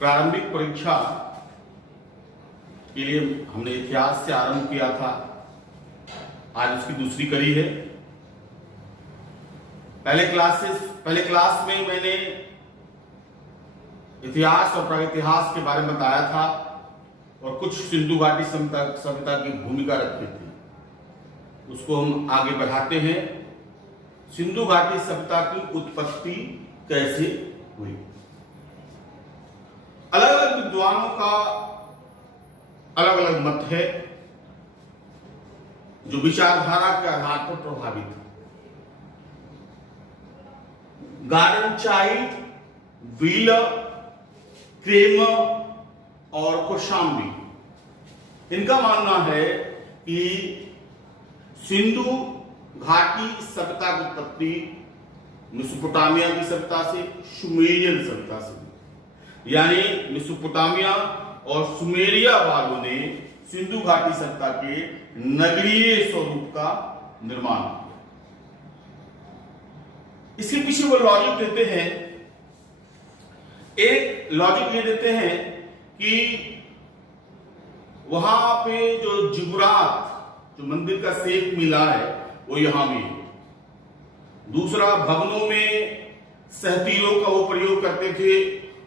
प्रारंभिक परीक्षा के लिए हमने इतिहास से आरंभ किया था। आज उसकी दूसरी कड़ी है। पहले क्लास में मैंने इतिहास और प्रागैतिहास के बारे में बताया था और कुछ सिंधु घाटी सभ्यता की भूमिका रखी थी। उसको हम आगे बढ़ाते हैं। सिंधु घाटी सभ्यता की उत्पत्ति कैसे हुई। अलग अलग विद्वानों का अलग अलग मत है जो विचारधारा के आधार पर प्रभावित है। गार्डनचाइल्ड, व्हीलर, क्रेमर और कौशाम्बी, इनका मानना है कि सिंधु घाटी सभ्यता की उत्पत्ति मेसोपोटामिया की सभ्यता से, सुमेरियन सभ्यता से, यानी मेसोपोटामिया और सुमेरिया वालों ने सिंधु घाटी सभ्यता के नगरीय स्वरूप का निर्माण किया। इसके पीछे वो लॉजिक देते हैं। एक लॉजिक ये देते हैं कि वहां पे जो जिगुरात, जो मंदिर का शेप मिला है, वो यहां भी है। दूसरा, भवनों में सहतीरों का वो प्रयोग करते थे,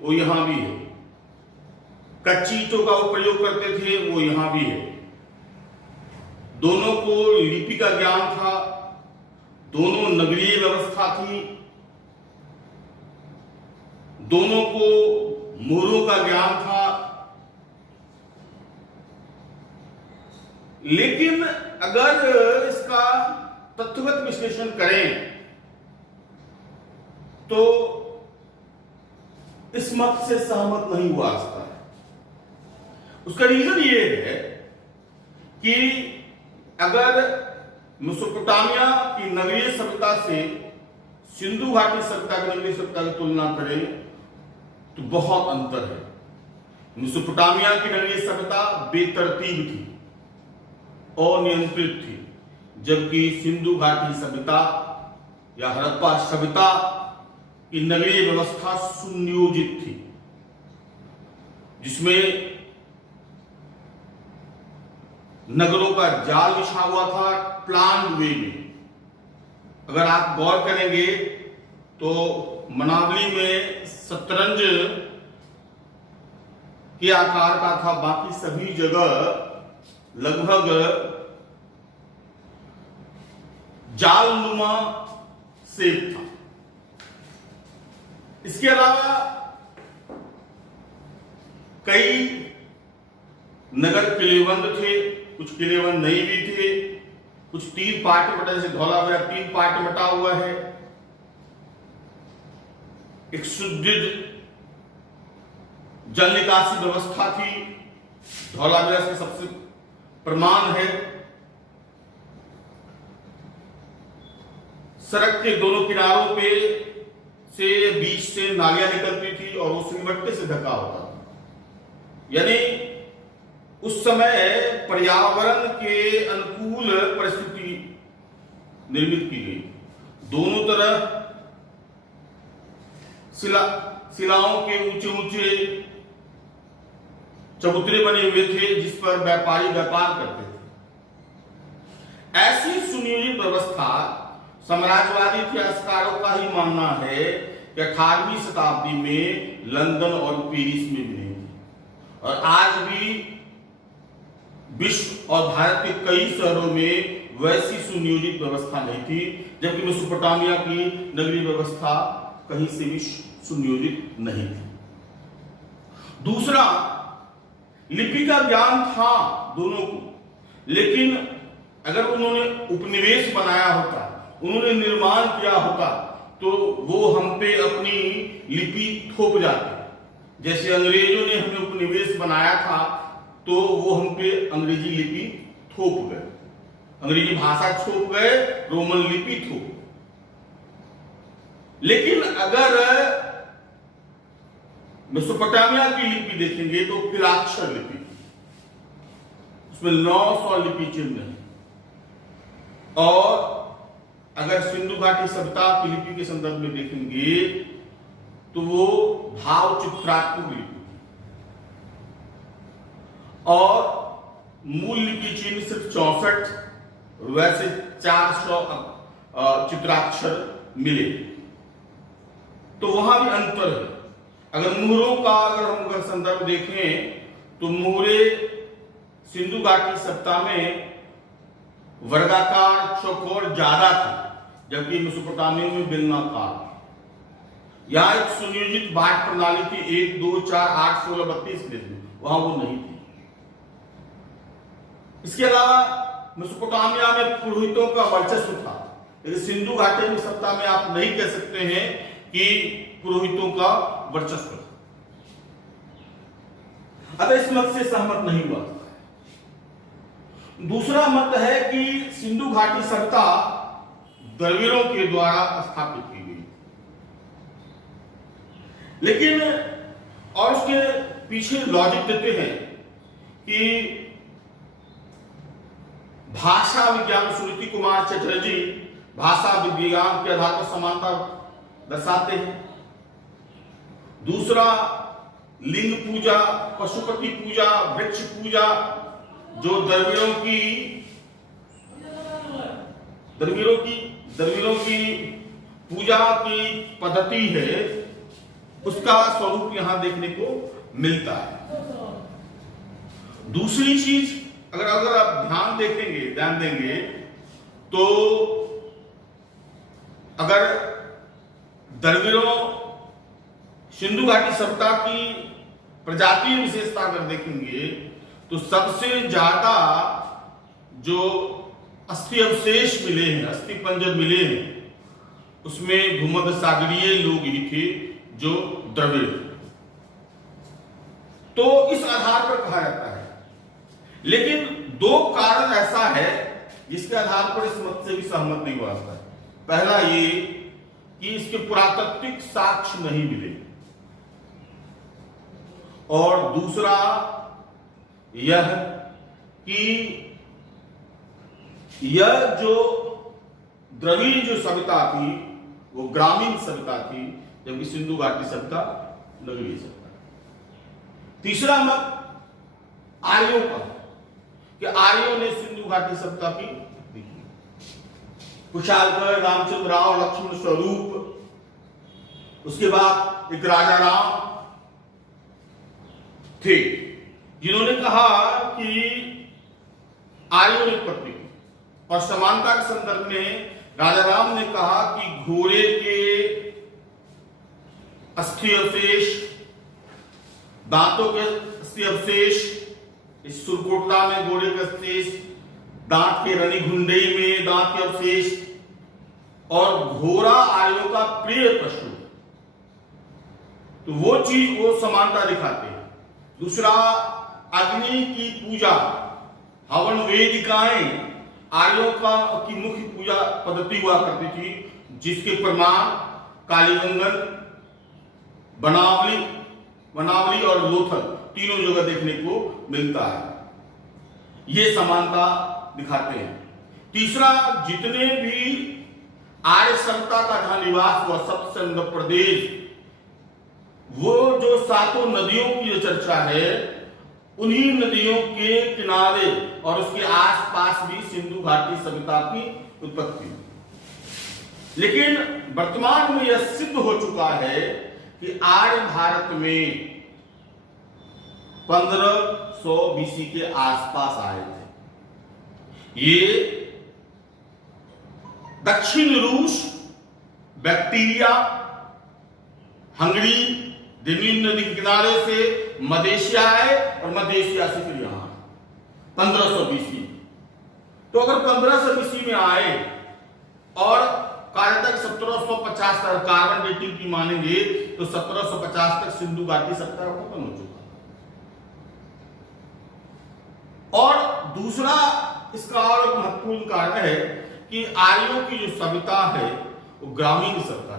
वो यहां भी है। कच्ची ईंटों का वो प्रयोग करते थे, वो यहां भी है। दोनों को लिपि का ज्ञान था, दोनों नगरीय व्यवस्था थी, दोनों को मोहरों का ज्ञान था। लेकिन अगर इसका तथ्यगत विश्लेषण करें तो इस मत से सहमत नहीं हुआ सकता है। उसका रीजन ये है कि अगर मेसोपोटामिया की नगरीय सभ्यता से सिंधु घाटी सभ्यता की नगरीय सभ्यता की तुलना करें तो बहुत अंतर है। मेसोपोटामिया की नगरीय सभ्यता बेतरतीब थी, अनियंत्रित थी, जबकि सिंधु घाटी सभ्यता या हड़प्पा सभ्यता की नगरीय व्यवस्था सुनियोजित थी, जिसमें नगरों का जाल बिछा हुआ था, प्लान वे में। अगर आप गौर करेंगे तो मनावली में शतरंज के आकार का था, बाकी सभी जगह लगभग जालनुमा शेप था। इसके अलावा कई नगर किलेबंद थे, कुछ किलेबंद नहीं भी थे, कुछ तीन पार्ट में, जैसे धौलावीरा 3 पार्ट में बटा हुआ है। एक सुदृढ़ जल निकासी व्यवस्था थी, धौलावीरा से सबसे प्रमाण है। सड़क के दोनों किनारों पे से बीच से नालियां निकलती थी और वो सिलवट्टे से ढका होता था। यानी उस समय पर्यावरण के अनुकूल परिस्थिति निर्मित की गई। दोनों तरफ शिलाओं के ऊंचे ऊंचे चबूतरे बने हुए थे, जिस पर व्यापारी व्यापार करते थे। ऐसी सुनियोजित व्यवस्था साम्राज्यवादी इतिहासकारों का ही मानना है कि 18वीं शताब्दी में लंदन और पेरिस में भी नहीं थी, और आज भी विश्व और भारत के कई शहरों में वैसी सुनियोजित व्यवस्था नहीं थी, जबकि मेसोपोटामिया की नगरीय व्यवस्था कहीं से भी सुनियोजित नहीं थी। दूसरा, लिपि का ज्ञान था दोनों को, लेकिन अगर उन्होंने उपनिवेश बनाया होता, उन्होंने निर्माण किया होता, तो वो हम पे अपनी लिपि थोप जाते। जैसे अंग्रेजों ने हमें उपनिवेश बनाया था, तो वो हम पे अंग्रेजी लिपि थोप गए, अंग्रेजी भाषा थोप गए, रोमन लिपि थोप। लेकिन अगर मेसोपोटामिया की लिपि देखेंगे तो फिलाक्षर लिपि, उसमें 900 लिपि चिन्ह है। और अगर सिंधु घाटी सभ्यता की लिपि के संदर्भ में देखेंगे तो वो भाव चित्रात्मक लिपि थी। और मूल लिपि चिन्ह सिर्फ 64, वैसे 400 चित्राक्षर मिले। तो वहां भी अंतर है। अगर मुहरों का हम संदर्भ देखें तो मुहरे सिंधु घाटी सप्ताह में वर्गाकार चौकोर ज्यादा थे, जबकि मेसोपोटामिया में बेलनाकार। यहां एक सुनियोजित बाट प्रणाली थी, 1 2 4 8 16 32 बिंदु, वहां वो नहीं थी। इसके अलावा मेसोपोटामिया में पुरोहितों का वर्चस्व था, लेकिन सिंधु घाटी में सप्ताह में आप नहीं कह सकते हैं कि पुरोहितों का वर्चस्व था। अतः इस मत से सहमत नहीं हुआ। दूसरा मत है कि सिंधु घाटी सभ्यता द्रविड़ों के द्वारा स्थापित की गई, लेकिन और उसके पीछे लॉजिक देते हैं कि भाषा विज्ञान सुनीति कुमार चटर्जी भाषा विज्ञान के आधार पर समानता दर्शाते हैं। दूसरा, लिंग पूजा, पशुपति पूजा, वृक्ष पूजा, जो द्रविड़ों की पूजा की पद्धति है, उसका स्वरूप यहां देखने को मिलता है। दूसरी चीज, अगर आप ध्यान देंगे तो अगर द्रविड़ों सिंधु घाटी सभ्यता की प्रजातीय विशेषता अगर देखेंगे तो सबसे ज्यादा जो अस्थि अवशेष मिले हैं, अस्थि पंजर मिले हैं, उसमें भूमध्य सागरीय लोग ही थे जो द्रविड़। तो इस आधार पर कहा जाता है। लेकिन दो कारण ऐसा है जिसके आधार पर इस मत से भी सहमत नहीं हुआ जाता है। पहला ये कि इसके पुरातात्विक साक्ष्य नहीं मिले, और दूसरा यह कि यह जो द्रविड़ जो सभ्यता थी वो ग्रामीण सभ्यता थी, जबकि सिंधु घाटी सभ्यता नगरीय सभ्यता। तीसरा मत आर्यों का, कि आर्यों ने सिंधु घाटी सभ्यता की कुशालकर, रामचंद्र राव, लक्ष्मण स्वरूप, उसके बाद एक राजा राम थे जिन्होंने कहा कि आर्यों ने उत्पत्ति की। और समानता के संदर्भ में राजा राम ने कहा कि घोड़े के अस्थि अवशेष, दांतों के अस्थि अवशेष, इस सुरकोटला में घोड़े के अवशेष, दांत के रनिघुंडई में दांत के अवशेष, और घोड़ा आर्यों का प्रिय पशु, तो वो चीज वो समानता दिखाते हैं। दूसरा, अग्नि की पूजा, हवन वेदिकाएं आर्यों की मुख्य पूजा पद्धति हुआ करती थी, जिसके प्रमाण कालीबंगन, बनावली और लोथल तीनों जगह देखने को मिलता है। ये समानता दिखाते हैं। तीसरा, जितने भी आर्य सभ्यता का जहां निवास हुआ सप्तसंग प्रदेश, वो जो 7 नदियों की जो चर्चा है, उन्हीं नदियों के किनारे और उसके आसपास भी सिंधु घाटी सभ्यता की उत्पत्ति। लेकिन वर्तमान में यह सिद्ध हो चुका है कि आर्य भारत में 1500 बीसी के आसपास आए थे। ये दक्षिण रूस, बैक्टीरिया, हंगरी, दिनीन नदी के किनारे से मध्य आए और मध्य एशिया से फिर यहां 1500 बीसी। तो अगर 1500 बीसी में आए और कार्यतक 1750 तक कार्बन डेटिंग की मानेंगे तो 1750 तक सिंधु घाटी सभ्यता खत्म हो चुका। और दूसरा इसका और एक महत्वपूर्ण कारण है कि आर्यों की जो सभ्यता है वो ग्रामीण सभ्यता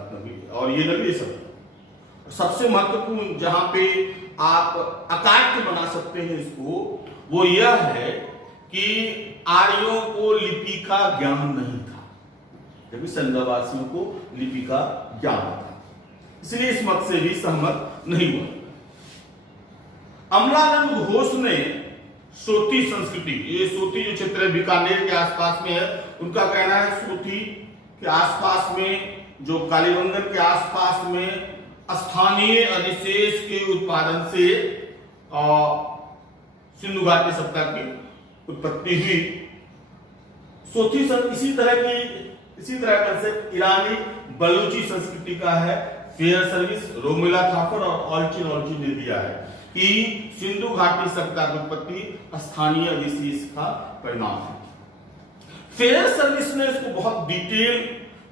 और ये नगरीय सभ्यता। सबसे महत्वपूर्ण जहां पे आप अकाट्य बना सकते हैं इसको, वो यह है कि आर्यों को लिपि का ज्ञान नहीं था, जबकि संध्यावासियों को लिपि का ज्ञान था। इसलिए इस मत से भी सहमत नहीं हुआ। अमलानंद घोष ने सोती संस्कृति, ये सोती जो क्षेत्र है बीकानेर के आसपास में है, उनका कहना है सोती के आसपास में, जो कालीबंगन के आसपास में स्थानीय अधिशेष के उत्पादन से सिंधु घाटी सभ्यता की उत्पत्ति हुई। सोती इसी तरह कंसेप्ट ईरानी बलूची संस्कृति का है। फेयर सर्विस, रोमिला थापर और ऑल्चिन ने दिया है कि सिंधु घाटी सभ्यता की उत्पत्ति स्थानीय अधिशेष का परिणाम है। फेयर सर्विस ने इसको बहुत डिटेल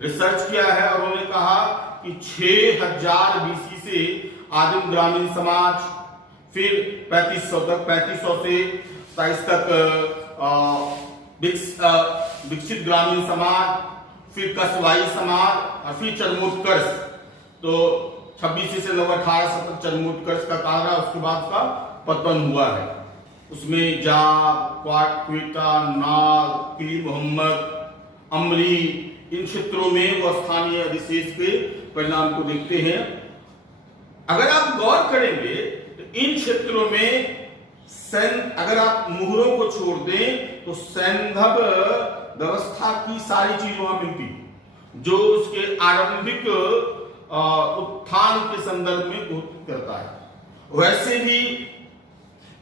रिसर्च किया है और उन्होंने कहा कि 6000 बीसी से आदिम ग्रामीण समाज, फिर 3500 से 27 तक विकसित ग्रामीण समाज, फिर कस्बाई समाज और फिर चरमोत्कर्ष। तो 26 से लगभग 1800 तक चरमोत्कर्ष का काल रहा, उसके बाद का पतन हुआ है। उसमें जाट, क्वेटा, नाग, किली मोहम्मद, अमरी, इन क्षेत्रों में वो स्थानीय अधिशेष के परिणाम को देखते हैं। अगर आप गौर करेंगे तो इन क्षेत्रों में अगर आप मुहरों को छोड़ दें तो सैंधव व्यवस्था की सारी चीज वहां मिलती है, जो उसके आरंभिक उत्थान के संदर्भ में घोषित करता है। वैसे भी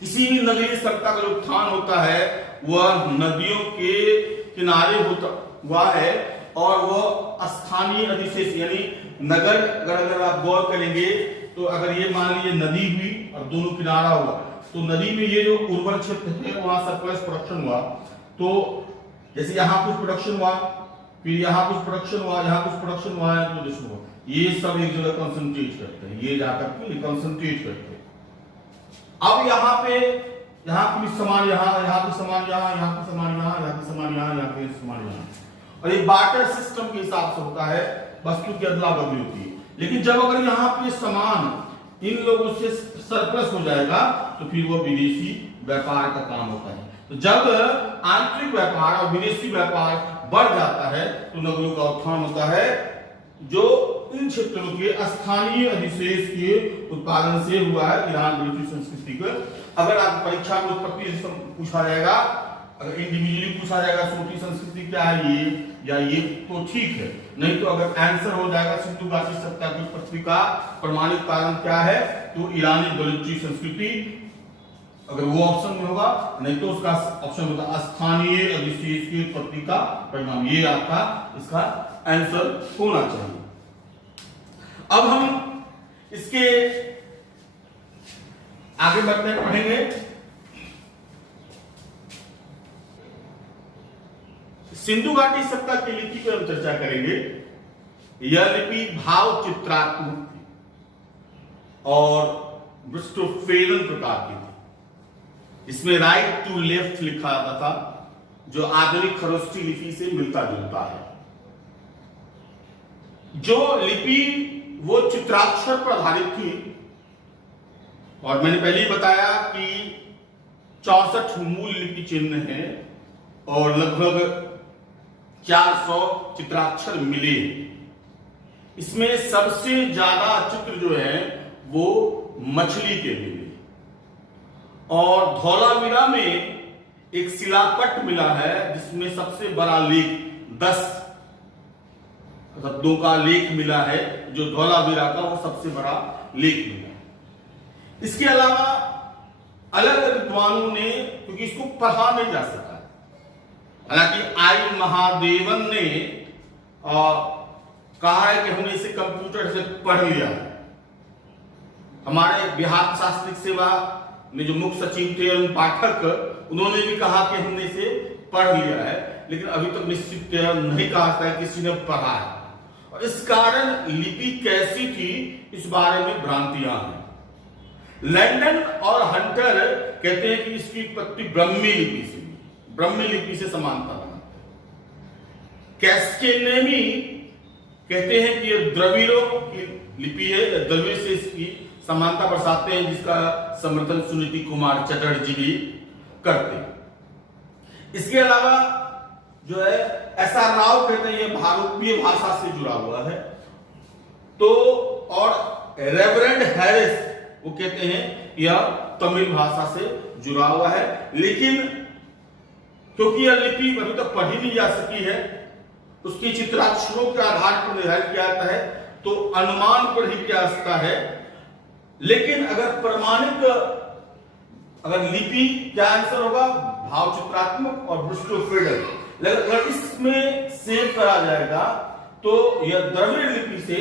किसी भी नगरीय सभ्यता का उत्थान होता है वह नदियों के किनारे होता हुआ है और वह स्थानीय अधिशेष यानी नगर, अगर आप गौर करेंगे तो अगर ये मान लीजिए नदी हुई और दोनों किनारा हुआ, तो नदी में ये जो उर्वर क्षेत्र है वहां सरप्लस प्रोडक्शन हुआ। तो जैसे यहाँ कुछ प्रोडक्शन हुआ, फिर यहाँ कुछ प्रोडक्शन हुआ, यहाँ कुछ प्रोडक्शन हुआ है, तो हुआ, ये सब एक जगह कंसंट्रेट करते हैं, ये जाकर के कंसंट्रेट करते हैं। अब यहाँ पे यहाँ कुछ सामान यहाँ कुछ सामान यहाँ कुछ सामान यहाँ कुछ सामान यहाँ कुछ सामान यहाँ, और ये बार्टर सिस्टम के हिसाब से होता है, वस्तु की अदला बदली होती है। लेकिन जब अगर यहाँ पे सामान इन लोगों से सरप्लस हो जाएगा तो फिर वो विदेशी व्यापार का काम होता है। तो जब आंतरिक व्यापार और विदेशी व्यापार बढ़ जाता है तो नगरों का उत्थान होता है, जो इन क्षेत्रों के स्थानीय अधिशेष के उत्पादन से हुआ है। ईरान बलूची संस्कृति को अगर आप परीक्षा में उत्पत्ति पूछा जाएगा, अगर इंडिविजुअली पूछा जाएगा सोती संस्कृति क्या है ये या ये, तो ठीक है, नहीं तो अगर आंसर हो जाएगा सिंधु घाटी सभ्यता की उत्पत्ति का प्रमाणिक कारण क्या है, तो ईरानी बलूची संस्कृति, अगर वो ऑप्शन में होगा, नहीं तो उसका ऑप्शन होगा स्थानीय अधिशेष की उत्पत्ति का परिणाम। ये आपका इसका आंसर होना चाहिए। अब हम इसके आगे बढ़ते हैं, पढ़ेंगे सिंधु घाटी सभ्यता की लिपि पर हम चर्चा करेंगे। यह लिपि भाव चित्रात्मक थी और ब्रिस्टोफेलन प्रकार की थी। इसमें राइट टू लेफ्ट लिखा जाता था, जो आधुनिक खरोष्ठी लिपि से मिलता जुलता है। जो लिपि वो चित्राक्षर पर आधारित थी, और मैंने पहले ही बताया कि 64 मूल लिपि चिन्ह हैं और लगभग 400 चित्राक्षर मिले। इसमें सबसे ज्यादा चित्र जो है वो मछली के मिले, और धौलावीरा में एक शिलापट मिला है जिसमें सबसे बड़ा लेख 10 शब्दों का लेख मिला है, जो धौलावीरा का वो सबसे बड़ा लेख मिला है। इसके अलावा अलग विद्वानों ने, क्योंकि इसको पढ़ा नहीं जा सका, हालांकि आई महादेवन ने कहा है कि हमने इसे कंप्यूटर से पढ़ लिया है। हमारे बिहार प्रशासनिक सेवा में जो मुख्य सचिव थे अरुण पाठक, उन्होंने भी कहा कि हमने इसे पढ़ लिया है, लेकिन अभी तक निश्चित नहीं कहा था कि किसी ने पढ़ा है। और इस कारण लिपि कैसी थी इस बारे में भ्रांतियां हैं। लैंडन और हंटर कहते हैं कि इसकी उत्पत्ति ब्रह्मी लिपि से, ब्रह्मी लिपि से समानता बनाते हैं। कैस्केनेमी कहते हैं कि यह द्रविड़ों की लिपि है, द्रविड़ से इसकी समानता दर्शाते हैं, जिसका समर्थन सुनीति कुमार चटर्जी भी करते हैं। इसके अलावा जो है एस.आर. राव कहते हैं यह भारतीय भाषा से जुड़ा हुआ है। तो और रेवरेंड हैरिस वो कहते हैं यह तमिल भाषा से जुड़ा हुआ है। लेकिन क्योंकि यह लिपि अभी तक पढ़ी नहीं जा सकी है, उसकी चित्राक्षरों के आधार पर निर्धारित किया जाता है, तो अनुमान पर ही किया जाता है। लेकिन अगर प्रमाणिक अगर लिपि, क्या आंसर होगा? भाव चित्रात्मक और ब्रुस्टोफेडल। अगर इसमें सेव करा जाएगा तो यह द्रविड़ लिपि से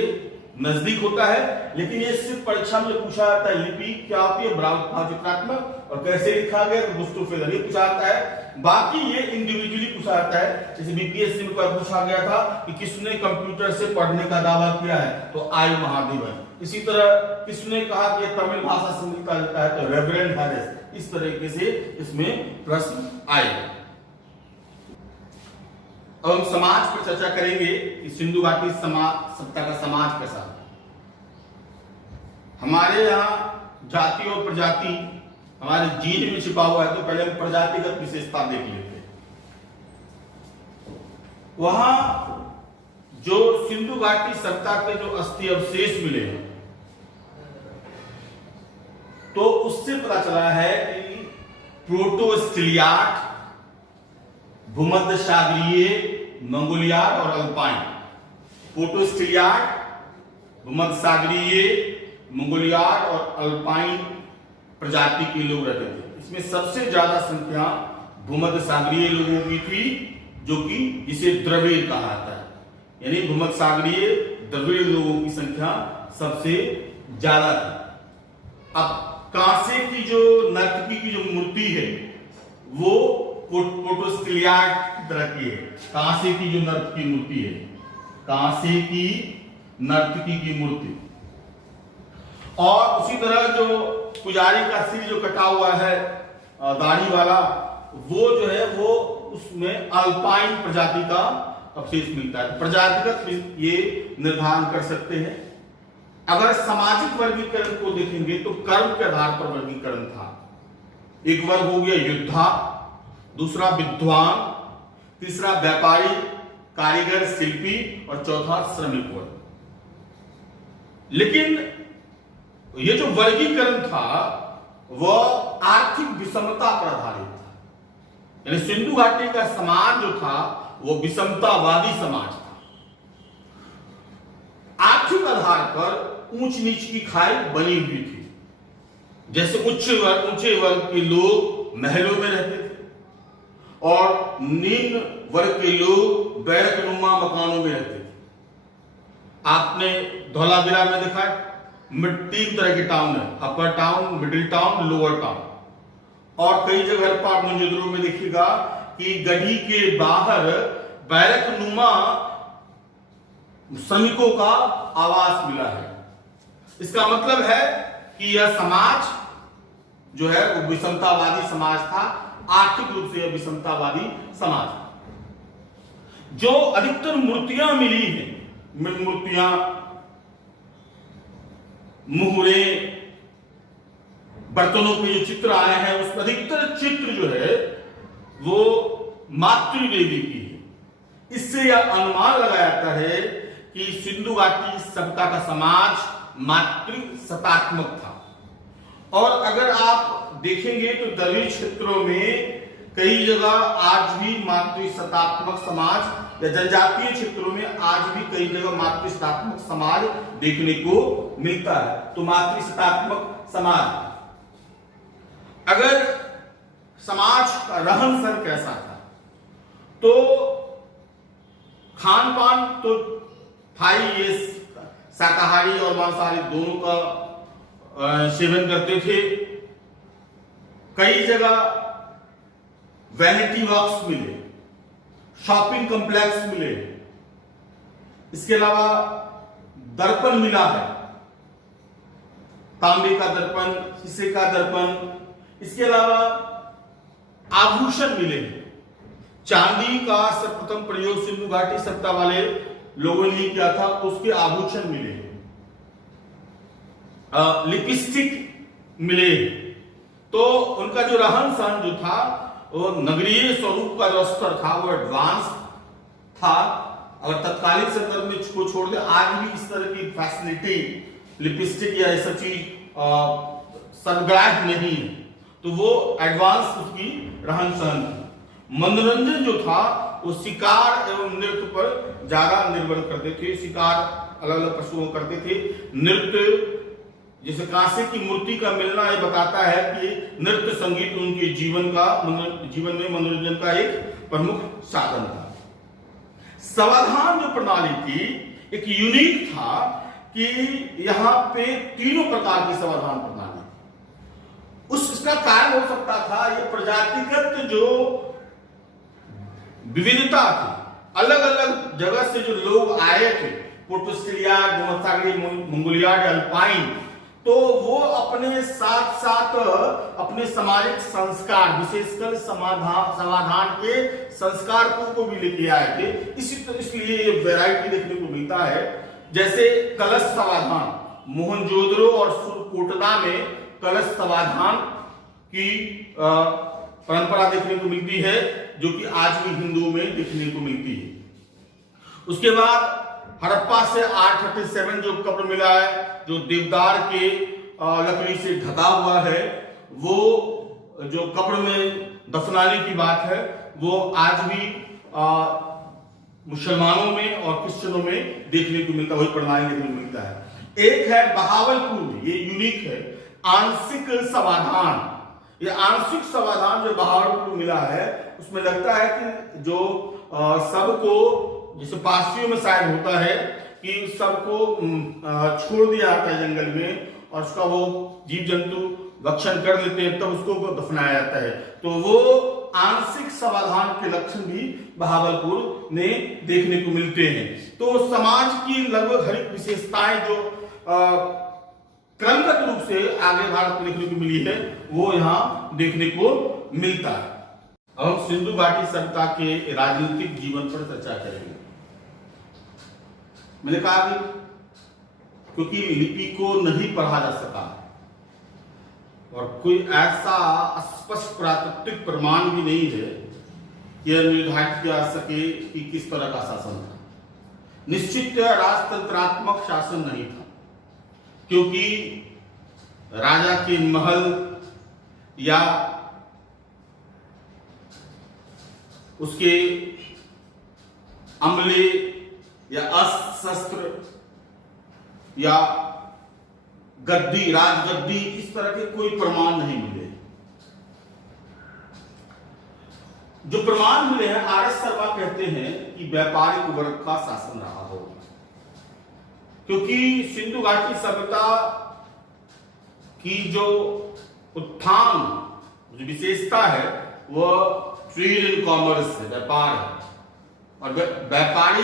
नजदीक होता है। लेकिन ये सिर्फ परीक्षा में पूछा जाता है लिपि क्या होती है, भाव चित्रात्मक और कैसे लिखा गया, तो ब्रुस्टोफेडल ये पूछा जाता है। बाकी ये इंडिविजुअली पूछा जाता है। जैसे बीपीएससी में पूछा गया था कि किसने कंप्यूटर से पढ़ने का दावा किया है, तो आई महादेवन। इसी तरह किसने कहा कि तमिल भाषा से मिलता जुलता है, तो रेवरेंड हैरिस। इस तरीके से इसमें प्रश्न आए। अब हम समाज पर चर्चा करेंगे कि सिंधु घाटी सभ्यता का समाज कैसा है। हमारे यहाँ जाति और प्रजाति हमारे जीन में छिपा हुआ है, तो पहले हम प्रजातिगत विशेषता देख लेते हैं। वहां जो सिंधु घाटी सभ्यता के जो अस्थि अवशेष मिले हैं, तो उससे पता चला है कि प्रोटोस्टिलियाट, भूमध्य सागरीय, मंगोलियाड और अल्पाइन। प्रोटोस्टिलियाट, भूमध्य सागरीय, मंगोलियाड और अल्पाइन प्रजाति के लोग रहते थे। इसमें सबसे ज्यादा संख्या भूमध्य सागरीय लोगों की थी, जो कि जिसे द्रविड़ कहा जाता है। यानी भूमध्य सागरीय द्रविड़ लोगों की संख्या सबसे ज्यादा थी। अब कांसे की जो नर्तकी की जो मूर्ति है वो प्रोटोस्टिलियाट की तरह की है। कांसे की जो नर्तकी मूर्ति है, कांसे की नर्तकी की मूर्ति। और उसी तरह जो पुजारी का सिर जो कटा हुआ है दाढ़ी वाला, वो जो है वो उसमें अल्पाइन प्रजाति का अवशेष मिलता है। प्रजातिगत ये निर्धारण कर सकते हैं। अगर सामाजिक वर्गीकरण को देखेंगे तो कर्म के आधार पर वर्गीकरण था। एक वर्ग हो गया योद्धा, दूसरा विद्वान, तीसरा व्यापारी, कारीगर, शिल्पी और चौथा श्रमिक वर्ग। लेकिन ये जो वर्गीकरण था वह आर्थिक विषमता पर आधारित था। यानी सिंधु घाटी का समाज जो था वो विषमतावादी समाज था। आर्थिक आधार पर ऊंच नीच की खाई बनी हुई थी। जैसे ऊंचे वर्ग के लोग महलों में रहते थे और निम्न वर्ग के लोग बैरकनुमा मकानों में रहते थे। आपने धौलावीरा में देखा है, तीन तरह के टाउन है, upper town, middle town, lower town. और कई जगह पर आप मंजूरों में देखिएगा कि गढ़ी के बाहर बैरकनुमा श्रमिकों का आवास मिला है। इसका मतलब है कि यह समाज जो है वो विषमतावादी समाज था। आर्थिक रूप से यह विषमतावादी समाज था। जो अधिकतर मूर्तियां मिली हैं, मूर्तियां, मुहरे, बर्तनों के जो चित्र आए हैं, उस अधिकतर चित्र जो है वो मातृ देवी की है। इससे यह अनुमान लगाया जाता है कि सिंधु घाटी सभ्यता का समाज मातृ सत्तात्मक था। और अगर आप देखेंगे तो द्रविड़ क्षेत्रों में कई जगह आज भी मातृ सत्तात्मक समाज, या जनजातीय क्षेत्रों में आज भी कई जगह मातृ सत्तात्मक समाज देखने को मिलता है। तो मातृ सत्तात्मक समाज, अगर समाज का रहन सहन कैसा था, तो खान पान तो था ही, ये शाकाहारी और मांसाहारी दोनों का सेवन करते थे। कई जगह वैनिटी वॉक्स मिले, शॉपिंग कॉम्प्लेक्स मिले, इसके अलावा दर्पण मिला है, तांबे का दर्पण, शीशे का दर्पण। इसके अलावा आभूषण मिले। चांदी का सर्वप्रथम प्रयोग सिंधु घाटी सभ्यता वाले लोगों ने किया था, तो उसके आभूषण मिले। लिपस्टिक मिले। तो उनका जो रहन सहन जो था वो नगरीय स्वरूप का जो स्तर था वो एडवांस था। अगर तत्कालीन संदर्भ में को छोड़ दे, आज भी इस तरह की फैसिलिटी, लिपस्टिक या ऐसा चीज सरगराह नहीं है, तो वो एडवांस उसकी रहन सहन थी। मनोरंजन जो था वो शिकार एवं नृत्य पर ज्यादा निर्भर करते थे। शिकार अलग अलग पशुओं करते थे। नृत्य जैसे कांसे की मूर्ति का मिलना ये बताता है कि नृत्य संगीत उनके जीवन में मनोरंजन का एक प्रमुख साधन था। समाधान जो प्रणाली थी एक यूनिक था कि यहाँ पे तीनों प्रकार की समाधान प्रणाली, उसका कारण हो सकता था ये प्रजातिगत जो विविधता थी, अलग अलग जगह से जो लोग आए थे, पोर्टुस्केलिया, मंगोलियाड, अल्पाइन, तो वो अपने साथ साथ अपने सामाजिक संस्कार, विशेषकर समाधान के संस्कार को भी लेके आए थे। इसलिए ये वैरायटी देखने को मिलता है। जैसे कलश समाधान, मोहनजोदड़ो और सुरकोटदा में कलश समाधान की परंपरा देखने को मिलती है, जो कि आज भी हिंदुओं में देखने को मिलती है। उसके बाद हड़प्पा से 837 जो कब्र मिला है, जो देवदार के लकड़ी से ढका हुआ है, वो जो कब्र में दफनाने की बात है, वो आज भी मुसलमानों में और क्रिश्चियनों में देखने को मिलता है, वही प्रणाली देखने को मिलता है। एक है बहावलपुर में, ये यूनिक है, आंशिक समाधान। ये आंशिक समाधान जो बहावलपुर मिला है, उसमें लगता है कि जो सबको, जैसे पारसियों में शायद होता है कि सबको छोड़ दिया जाता है जंगल में और उसका वो जीव जंतु भक्षण कर लेते हैं, तब उसको दफनाया जाता है। तो वो आंशिक समाधान के लक्षण भी बहावलपुर में देखने को मिलते हैं। तो समाज की लगभग हर एक विशेषताएं जो क्रमगत रूप से आगे भारत में देखने को मिली है, वो यहाँ देखने को मिलता है। अब हम सिंधु घाटी सभ्यता के राजनीतिक जीवन पर चर्चा करेंगे। मैंने कहा कि क्योंकि लिपि को नहीं पढ़ा जा सका और कोई ऐसा स्पष्ट प्राकृतिक प्रमाण भी नहीं है कि यह निर्धारित किया जा सके कि किस तरह का शासन था। निश्चित राजतंत्रात्मक शासन नहीं था, क्योंकि राजा के महल या उसके अमले या अस्त्र या गद्दी, राजगद्दी, इस तरह के कोई प्रमाण नहीं मिले। जो प्रमाण मिले हैं, आर एस शर्मा कहते हैं कि व्यापारिक वर्ग का शासन रहा होगा, क्योंकि सिंधु घाटी सभ्यता की जो उत्थान, जो विशेषता है, वह ट्रेड एंड कॉमर्स है, व्यापार है। और व्यापारी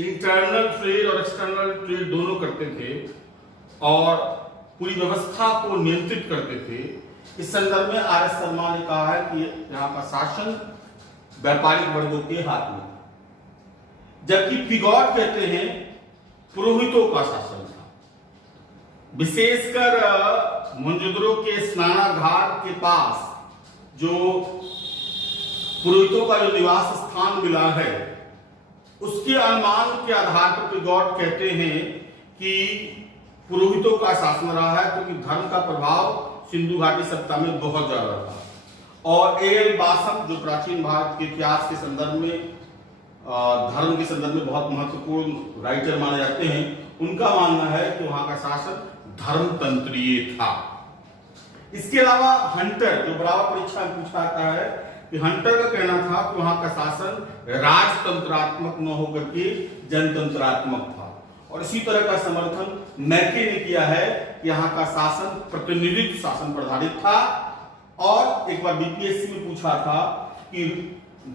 इंटरनल ट्रेड और एक्सटर्नल ट्रेड दोनों करते थे और पूरी व्यवस्था को नियंत्रित करते थे। इस संदर्भ में आर एस शर्मा ने कहा है कि यहाँ का शासन व्यापारिक वर्गों के हाथ में, जबकि पिगॉट कहते हैं पुरोहितों का शासन था। विशेषकर मोहनजोदड़ो के स्नानागार के पास जो पुरोहितों का जो निवास स्थान मिला है, उसके अनुमान के आधार पर पिगॉट कहते हैं कि पुरोहितों का शासन रहा है, क्योंकि धर्म का प्रभाव सिंधु घाटी सभ्यता में बहुत ज्यादा था। और एल बासम, जो प्राचीन भारत के इतिहास के संदर्भ में, धर्म के संदर्भ में बहुत महत्वपूर्ण राइटर माने जाते हैं, उनका मानना है कि वहां का शासन धर्मतंत्रीय था। इसके अलावा हंटर, जो बराबर परीक्षा में पूछा जाता है, कि हंटर का कहना था कि वहां का शासन राजतंत्रात्मक न होकर के जनतंत्रात्मक था। और इसी तरह का समर्थन मैके ने किया है कि यहाँ का शासन प्रतिनिधित्व शासन पर आधारित था। और एक बार बीपीएससी में पूछा था कि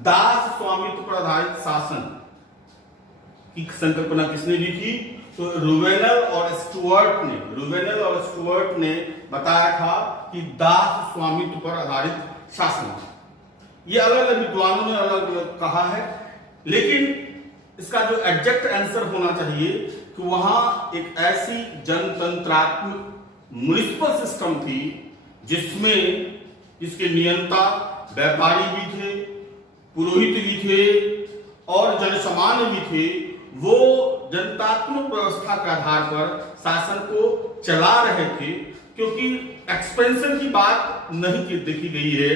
दास स्वामित्व पर आधारित शासन की संकल्पना किसने दी थी, तो रुवेनल और स्टुअर्ट ने बताया था कि दास स्वामित्व पर आधारित शासन था। ये अलग अलग विद्वानों ने अलग अलग कहा है, लेकिन इसका जो एग्जैक्ट आंसर होना चाहिए कि वहां एक ऐसी जनतंत्रात्मक म्युनिसिपल सिस्टम थी जिसके नियंता व्यापारी भी थे, पुरोहित भी थे और जनसामान्य भी थे। वो जनतात्मक व्यवस्था के आधार पर शासन को चला रहे थे, क्योंकि एक्सपेंशन की बात नहीं देखी गई है,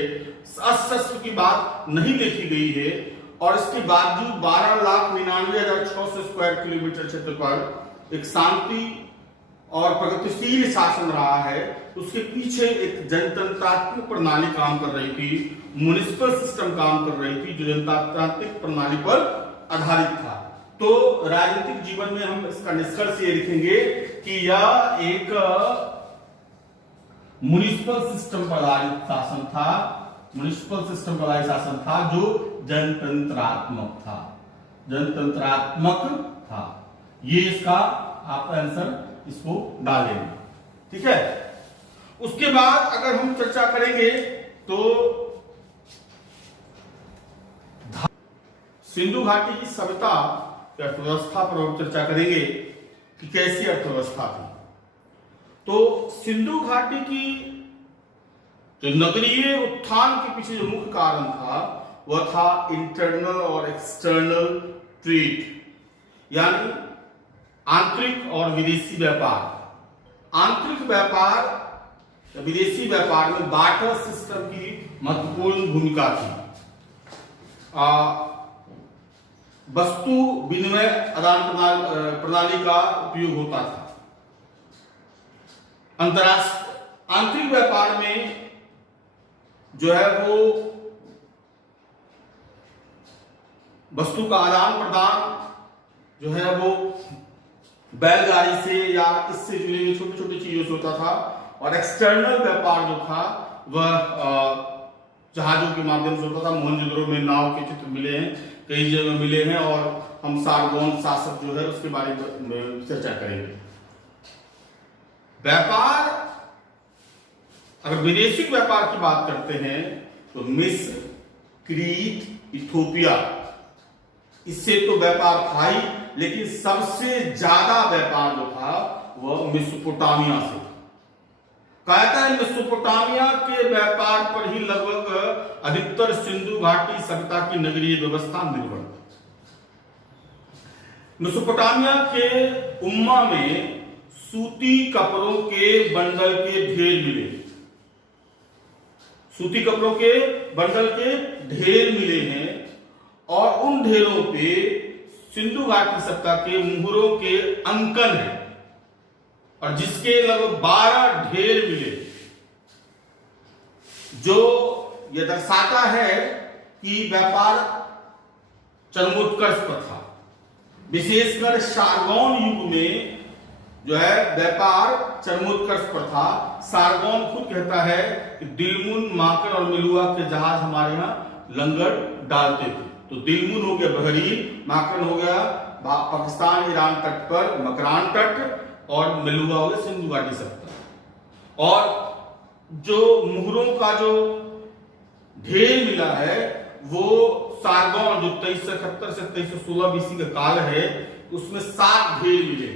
अस्त्र की बात नहीं देखी गई है, और इसके बावजूद 12,99,600 स्क्वायर किलोमीटर क्षेत्र पर एक शांति और प्रगतिशील शासन रहा है। उसके पीछे एक जनतंत्रात्मक प्रणाली काम कर रही थी, म्युनिसिपल सिस्टम काम कर रही थी, जो जनतांत्रिक प्रणाली पर आधारित था। तो राजनीतिक जीवन में हम इसका निष्कर्ष ये लिखेंगे कि यह एक म्युनिसिपल सिस्टम पर आधारित शासन था, म्युनिसिपल सिस्टम पर आधारित शासन था जो जनतंत्रात्मक था, जनतंत्रात्मक था। ये इसका आप आंसर इसको डालेंगे, ठीक है। उसके बाद अगर हम चर्चा करेंगे तो सिंधु घाटी की सभ्यता की अर्थव्यवस्था पर हम चर्चा करेंगे कि कैसी अर्थव्यवस्था थी। तो सिंधु घाटी की जो नगरीय उत्थान के पीछे जो मुख्य कारण था वह था इंटरनल और एक्सटर्नल ट्रेड, यानी आंतरिक और विदेशी व्यापार। आंतरिक व्यापार, विदेशी व्यापार में बार्टर सिस्टम की महत्वपूर्ण भूमिका थी। वस्तु विनिमय आदान प्रणाली का उपयोग होता था। अंतरराष्ट्रीय आंतरिक व्यापार में जो है वो वस्तु का आदान प्रदान जो है वो बैलगाड़ी से या इससे जुड़ी हुई छोटी छोटी चीजों से होता था, और एक्सटर्नल व्यापार जो था वह जहाजों के माध्यम से होता था। मोहनजोदड़ो में नाव के चित्र मिले हैं, कई जगह मिले हैं, और हम सारगोन शासक जो है उसके बारे में चर्चा करेंगे। व्यापार, अगर विदेशी व्यापार की बात करते हैं तो मिस्र, क्रीट, इथोपिया, इससे तो व्यापार था ही, लेकिन सबसे ज्यादा व्यापार जो था वह मेसोपोटामिया से था। कहता है मेसोपोटामिया के व्यापार पर ही लगभग अधिकतर सिंधु घाटी सभ्यता की नगरीय व्यवस्था निर्भर थी। मेसोपोटामिया के उम्मा में सूती कपड़ों के बंडल के ढेर मिले, सूती कपड़ों के बंडल के ढेर मिले हैं, और उन ढेरों पे सिंधु घाटी सभ्यता के मुहरों के अंकन है, और जिसके लगभग 12 ढेर मिले, जो यह दर्शाता है कि व्यापार चरमोत्कर्ष पर था। विशेषकर सारगोन युग में जो है व्यापार चरमोत्कर्ष पर था। सारगोन खुद कहता है कि दिलमुन, माकन और मिलुआ के जहाज हमारे यहाँ लंगर डालते थे। तो दिलमुन हो गया बहरीन, माकन हो गया पाकिस्तान ईरान तट पर मकरान तट, और मिलुआ हो गया सिंधु घाटी सभ्यता। और जो मुहरों का जो ढेर मिला है वो सारगोन जो 2371 से 2316 बीसी का काल है, उसमें 7 ढेर मिले।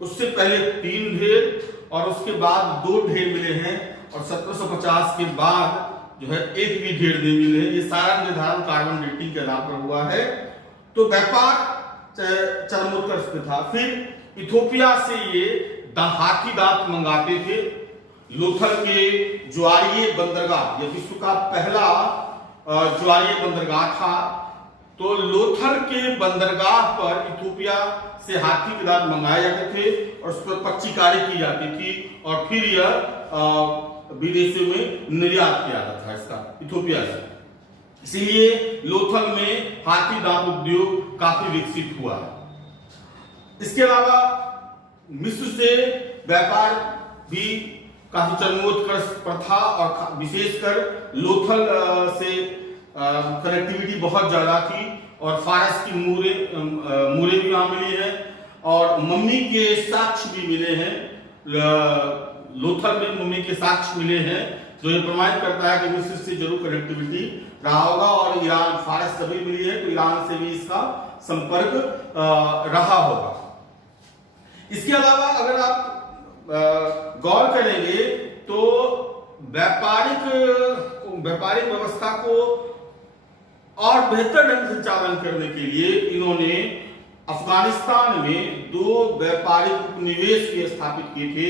उससे पहले 3 ढेर और उसके बाद 2 ढेर मिले हैं, और 1750 के बाद जो है 1 भी ढेर नहीं मिले हैं। ये सारा निर्धारण कार्बन डेटिंग के आधार पर हुआ है। तो व्यापार चरमोत्कर्ष पे था। फिर इथोपिया से ये हाथी दांत मंगाते थे। लोथल के ज्वारीय बंदरगाह, यह विश्व का पहला ज्वारीय बंदरगाह था। तो लोथल के बंदरगाह पर इथोपिया से हाथी के दांत मंगाए जाते थे और उस पर पच्चीकारी की जाती थी, और फिर यह विदेशों में निर्यात किया जाता था इसका इथोपिया से। इसीलिए लोथल में हाथी दांत उद्योग काफी विकसित हुआ है। इसके अलावा मिस्र से व्यापार भी काफी चरमोत्कर्ष पर था, और विशेषकर लोथल से कनेक्टिविटी बहुत ज्यादा थी, और फारस की मूरे भी वहां मिली है, और मम्मी के साक्ष्य भी मिले हैं। लोथल में मम्मी के साक्ष्य मिले हैं, जो ये प्रमाणित करता है कि मिस्र से जरूर कनेक्टिविटी रहा होगा, और ईरान, फारस कभी मिली है तो ईरान से भी इसका संपर्क रहा होगा। इसके अलावा अगर आप गौर करेंगे तो व्यापारिक व्यवस्था को और बेहतर ढंग से संचालन करने के लिए इन्होंने अफगानिस्तान में 2 व्यापारिक उपनिवेश भी स्थापित किए थे,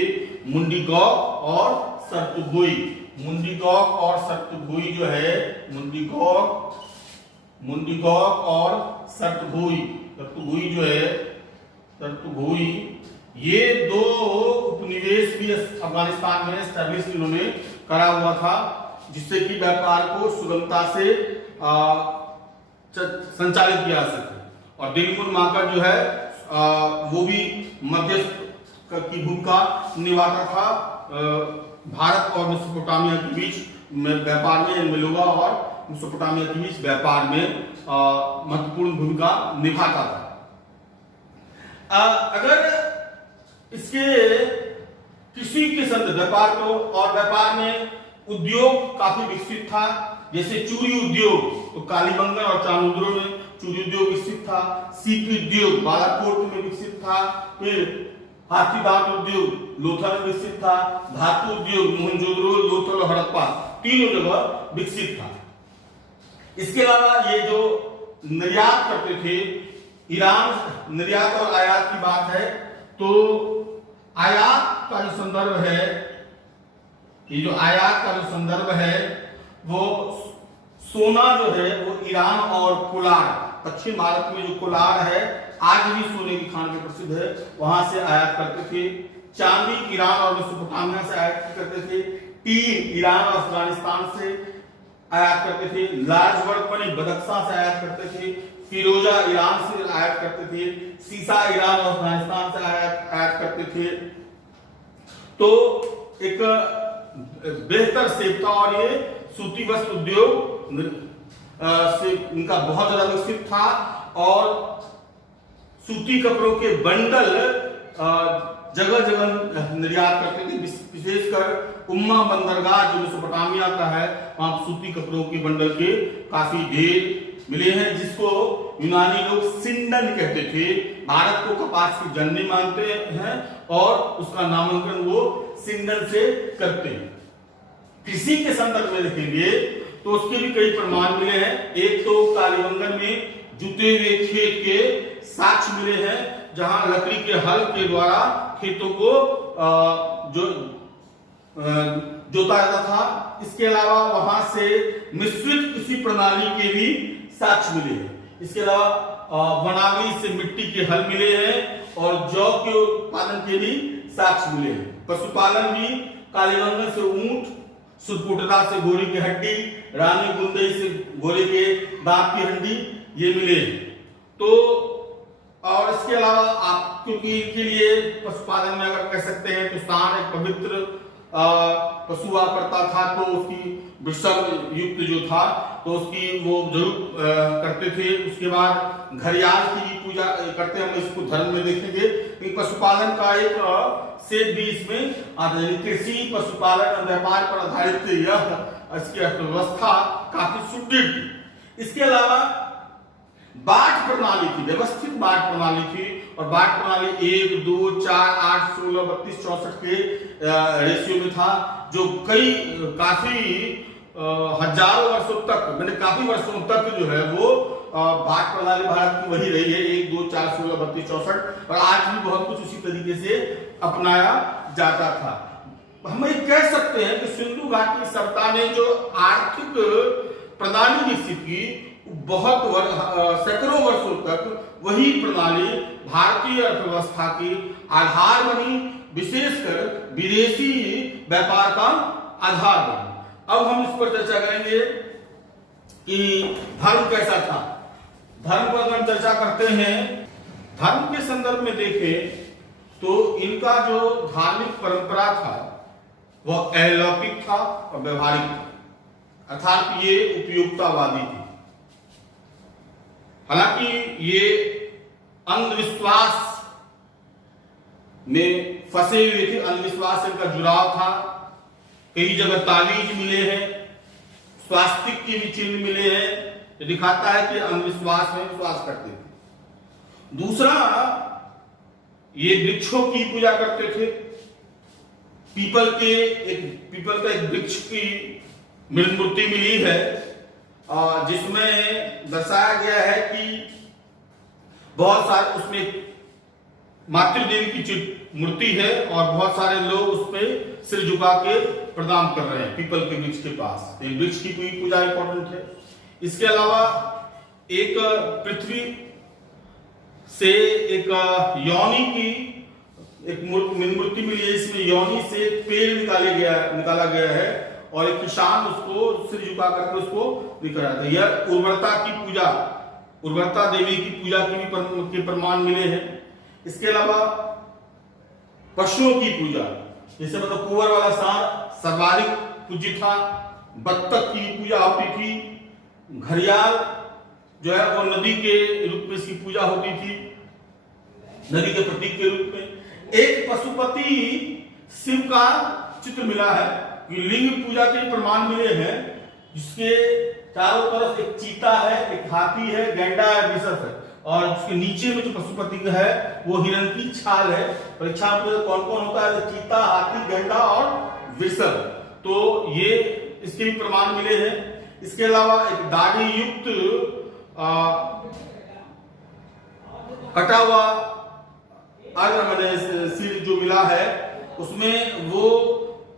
मुंडीगौक और सर्तुगोई। मुंडीगौक और सर्तुगोई जो है, मुंडीगौक और सर्तुगोई जो है, सर्तुगोई, ये दो उपनिवेश भी अफगानिस्तान में एस्टैब्लिश इन्होंने करा हुआ था, जिससे कि व्यापार को सुगमता से संचालित किया जा सके। और दिलमुन माकर जो है वो भी मध्यस्थ की भूमिका निभाता था भारत और मेसोपोटामिया के बीच में व्यापार में। मेलुगा और मेसोपोटामिया के बीच व्यापार में महत्वपूर्ण भूमिका निभाता था। अगर इसके किसी के संदर्भ व्यापार को, और व्यापार में उद्योग काफी विकसित था, जैसे चूड़ी उद्योग तो कालीबंगन और चामुंड्रो में चूड़ी उद्योग विकसित था। सीपी उद्योग बालाकोट में विकसित था। फिर हाथीदांत उद्योग लोथल में विकसित था। धातु उद्योग मोहनजोदड़ो, लोथल और हड़प्पा तीनों जगह विकसित था। इसके अलावा ये जो निर्यात करते थे, ईरान निर्यात और आयात की बात है तो आयात का जो संदर्भ है, ये जो आयात का जो संदर्भ है वो सोना जो है वो ईरान और कोलार, पश्चिम भारत में जो कोलार है आज भी सोने की खान में प्रसिद्ध है, वहां से आयात करते थे। चांदी ईरान और मेसोपोटामिया से आयात करते थे। टीन ईरान और अफगानिस्तान से आयात करते थे। लार्ज वर्क मनी बदख्शां से आयात करते थे। फिरोजा ईरान से आयात करते थे। सीसा ईरान और अफगानिस्तान से आयात करते थे। तो एक बेहतर सेब था और ये सूती वस्त्र उद्योग से इनका बहुत ज्यादा विकसित था। और सूती कपड़ों के बंडल जगह जगह निर्यात करते थे, विशेषकर उम्मा बंदरगाह जो मेसोपोटामिया का है, वहां सूती कपड़ों के बंडल के काफी ढेर मिले हैं, जिसको यूनानी लोग सिंडन कहते थे। भारत को कपास की जननी मानते हैं और उसका नामांकन वो सिंडन से करते हैं। कृषि के संदर्भ में देखेंगे तो उसके भी कई प्रमाण मिले हैं। एक तो कालीबंगन में जुते हुए खेत के साक्ष्य मिले हैं, जहां लकड़ी के हल के द्वारा खेतों को जोता जाता था। इसके अलावा वहां से मिश्रित कृषि प्रणाली के भी साक्ष्य मिले हैं। इसके अलावा वनावली से मिट्टी के हल मिले हैं और जौ के उत्पादन के भी साक्ष्य मिले हैं। पशुपालन भी कालीबंगन से ऊंट, सुरकोटदा से घोड़े की हड्डी, रानी गुंदई से घोड़े के दांत की हड्डी ये मिले। तो और इसके अलावा आप, क्योंकि इनके लिए पशुपालन में अगर कह सकते हैं तो सांड एक पवित्र पशु हुआ करता था, तो उसकी वृषभ युक्त जो था तो उसकी वो जरूर करते थे। उसके बाद घड़ियाल की पूजा करते हैं, हम इसको धर्म में देखेंगे। पशुपालन का एक सेट भी इसमें कृषि पशुपालन व्यापार पर आधारित यह इसकी अर्थव्यवस्था काफी सुदृढ़ थी। इसके अलावा बाट प्रणाली थी, व्यवस्थित बाट प्रणाली थी। और बाट प्रणाली 1, 2, 4, 8, 16, 32, 64 के रेशियो में था, जो काफी हजारों वर्षों तक, मैंने काफी वर्षों तक जो है वो बाट प्रणाली भारत की वही रही है, 1, 2, 4, 16, 32, 64। और आज भी बहुत कुछ उसी तरीके से अपनाया जाता था। हम ये कह सकते हैं कि सिंधु घाटी सभ्यता ने जो आर्थिक प्रणाली विकसित की, बहुत सैकड़ों वर्षों तक वही प्रणाली भारतीय अर्थव्यवस्था की आधार बनी, विशेषकर विदेशी व्यापार का आधार बनी। अब हम इस पर चर्चा करेंगे कि धर्म कैसा था। धर्म पर अगर चर्चा करते हैं, धर्म के संदर्भ में देखें तो इनका जो धार्मिक परंपरा था वह अलौकिक था और व्यवहारिक था, अर्थात ये उपयोगितावादी थी। हालांकि ये अंधविश्वास में फंसे हुए थे, अंधविश्वास से इनका जुड़ाव था। कई जगह तावीज मिले हैं, स्वास्तिक के भी चिन्ह मिले हैं, जो दिखाता है कि अंधविश्वास में विश्वास करते थे। दूसरा, ये वृक्षों की पूजा करते थे। पीपल का एक वृक्ष की मूर्ति मिली है जिसमें दर्शाया गया है कि बहुत सारे उसमें मातृदेवी की मूर्ति है और बहुत सारे लोग उसमें सिर झुका के प्रणाम कर रहे हैं पीपल के वृक्ष के पास। तो वृक्ष की पूजा इंपॉर्टेंट है। इसके अलावा एक पृथ्वी से एक योनि की एक मूर्ति मिली है। इसमें योनि से एक पेड़ निकाला गया है और एक किसान उसको सिर झुका करके उसको दिखा रहा था। यह उर्वरता की पूजा, उर्वरता देवी की पूजा के प्रमाण मिले हैं। इसके अलावा पशुओं की पूजा, जैसे मतलब कुंवर वाला सांड सर्वाधिक पूज्य था। बत्तख की पूजा होती थी। घड़ियाल जो है वो नदी के रूप में इसकी पूजा होती थी, नदी के प्रतीक के रूप में। एक पशुपति शिव का चित्र मिला है कि लिंग पूजा के प्रमाण मिले हैं, जिसके चारों तरफ एक चीता है, एक हाथी है, गैंडा है, वृषभ है और उसके नीचे में जो पशुपति का है वो हिरण की छाल है। परीक्षा में कौन कौन होता है? चीता, हाथी, गैंडा और वृषभ। तो ये इसके भी प्रमाण मिले हैं। इसके अलावा एक दाढ़ी युक्त कटा हुआ सिर जो मिला है, उसमें वो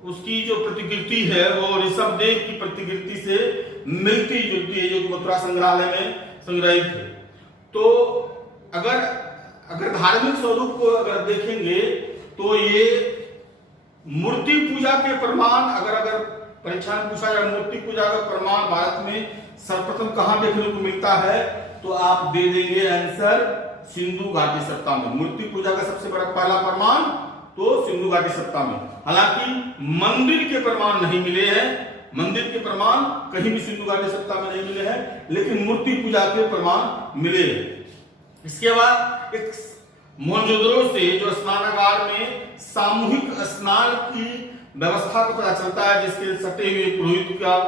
उसकी जो प्रतिकृति है वो ऋषभदेव की प्रतिकृति से मिलती जुलती है, जो कि मथुरा संग्रहालय में संग्रहित है। तो अगर धार्मिक स्वरूप को अगर देखेंगे तो ये मूर्ति पूजा के प्रमाण, अगर परीक्षा में पूछा जाए मूर्ति पूजा का प्रमाण भारत में सर्वप्रथम कहां देखने को मिलता है, तो आप दे देंगे आंसर सिंधु घाटी सप्ताह में। मूर्ति पूजा का सबसे बड़ा पहला प्रमाण तो सिंधु घाटी सप्ताह में। हालांकि मंदिर के प्रमाण नहीं मिले हैं, मंदिर के प्रमाण कहीं भी सिंधु घाटी सप्ताह में नहीं मिले हैं, लेकिन मूर्ति पूजा के प्रमाण मिले हैं। इसके बाद एक मोहनजोदड़ो से जो स्नानागार में सामूहिक स्नान की व्यवस्था का पता चलता है, जिसके सटे हुए पुरोहित का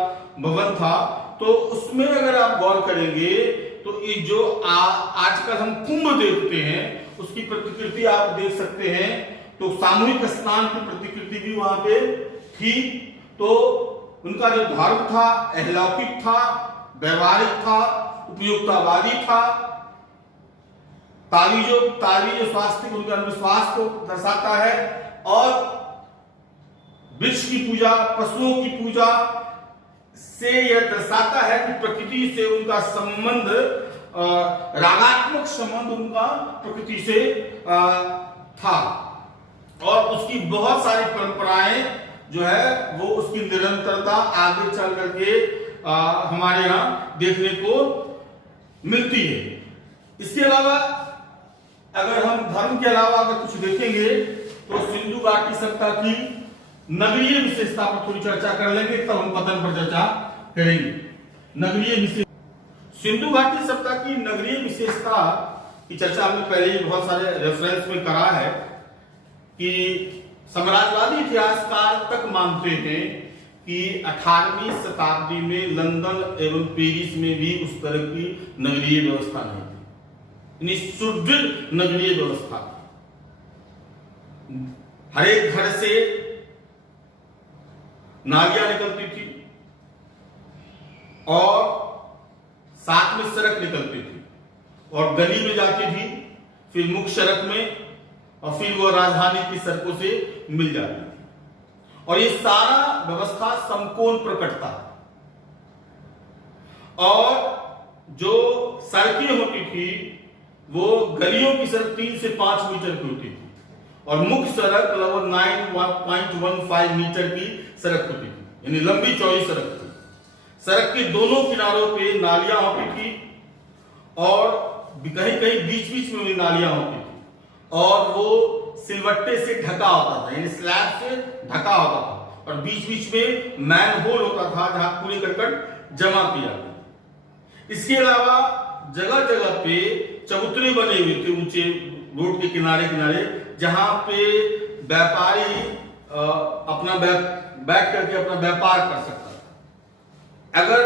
भवन था, तो उसमें अगर आप गौर करेंगे तो ये जो आजकल हम कुंभ देखते हैं उसकी प्रतिकृति आप देख सकते हैं। तो सामूहिक स्नान की प्रतिकृति भी वहां पे थी। तो उनका जो धर्म था अलौकिक था, व्यवहारिक था, उपयोगितावादी था। तावी जो स्वास्थ्य उनका विश्वास को दर्शाता है और वृक्ष की पूजा, पशुओं की पूजा से यह दर्शाता है कि प्रकृति से उनका संबंध, रागात्मक संबंध उनका प्रकृति से था और उसकी बहुत सारी परंपराएं जो है वो उसकी निरंतरता आगे चल करके हमारे यहाँ देखने को मिलती है। इसके अलावा अगर हम धर्म के अलावा अगर कुछ देखेंगे तो सिंधु घाटी सप्ताह की नगरीय विशेषता पर थोड़ी चर्चा कर लेंगे, तब हम पतन पर चर्चा करेंगे। नगरीय विशेष सिंधु घाटी सप्ताह की नगरीय विशेषता की चर्चा हमने पहले ही बहुत सारे रेफरेंस में करा है कि साम्राज्यवादी इतिहासकार तक मानते हैं कि 18वीं शताब्दी में लंदन एवं पेरिस में भी उस तरह की नगरीय व्यवस्था नहीं थी, सुदृढ़ नगरीय व्यवस्था थी। हर एक घर से नालियां निकलती थी और साथ में सड़क निकलती थी और गली में जाती थी, फिर मुख्य सड़क में और फिर वो राजधानी की सड़कों से मिल जाती थी। और ये सारा व्यवस्था समकोण प्रकट था और जो सड़कें होती थी वो गलियों की सड़क 3 से 5 मीटर की होती थी और मुख्य सड़क लगभग 9.15 मीटर की सड़क होती थी, यानी लंबी चौड़ी सड़क थी। सड़क के दोनों किनारों पे नालियां होती थी और कहीं कहीं बीच बीच में भी नालियां होती थी और वो सिलवट्टे से ढका होता था, यानी स्लैब से ढका होता था और बीच बीच में मैन होल होता था जहां कूड़े करकट जमा किया जाता। इसके अलावा जगह जगह पे चबूतरे बने हुए थे ऊंचे रोड के किनारे किनारे, जहां पे व्यापारी अपना बैठ करके अपना व्यापार कर सकता था। अगर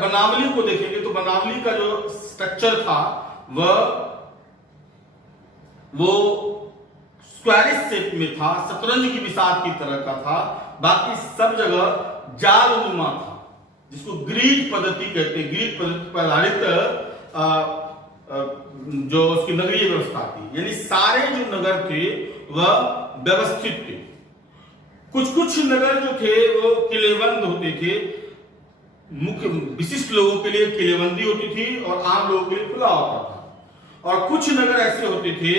बनावली को देखेंगे तो बनावली का जो स्ट्रक्चर था वो स्क्वायरिश शेप में था, शतरंज की विसार की तरह का था। बाकी सब जगह जालनुमा था, जिसको ग्रीक पद्धति कहते हैं। ग्रीक पद्धति पर आधारित जो उसकी नगरीय व्यवस्था थी, यानी सारे जो नगर थे वह व्यवस्थित थे। कुछ कुछ नगर जो थे वो किलेबंद होते थे, मुख्य विशिष्ट लोगों के लिए किलेबंदी होती थी और आम लोगों के लिए खुला होता था। और कुछ नगर ऐसे होते थे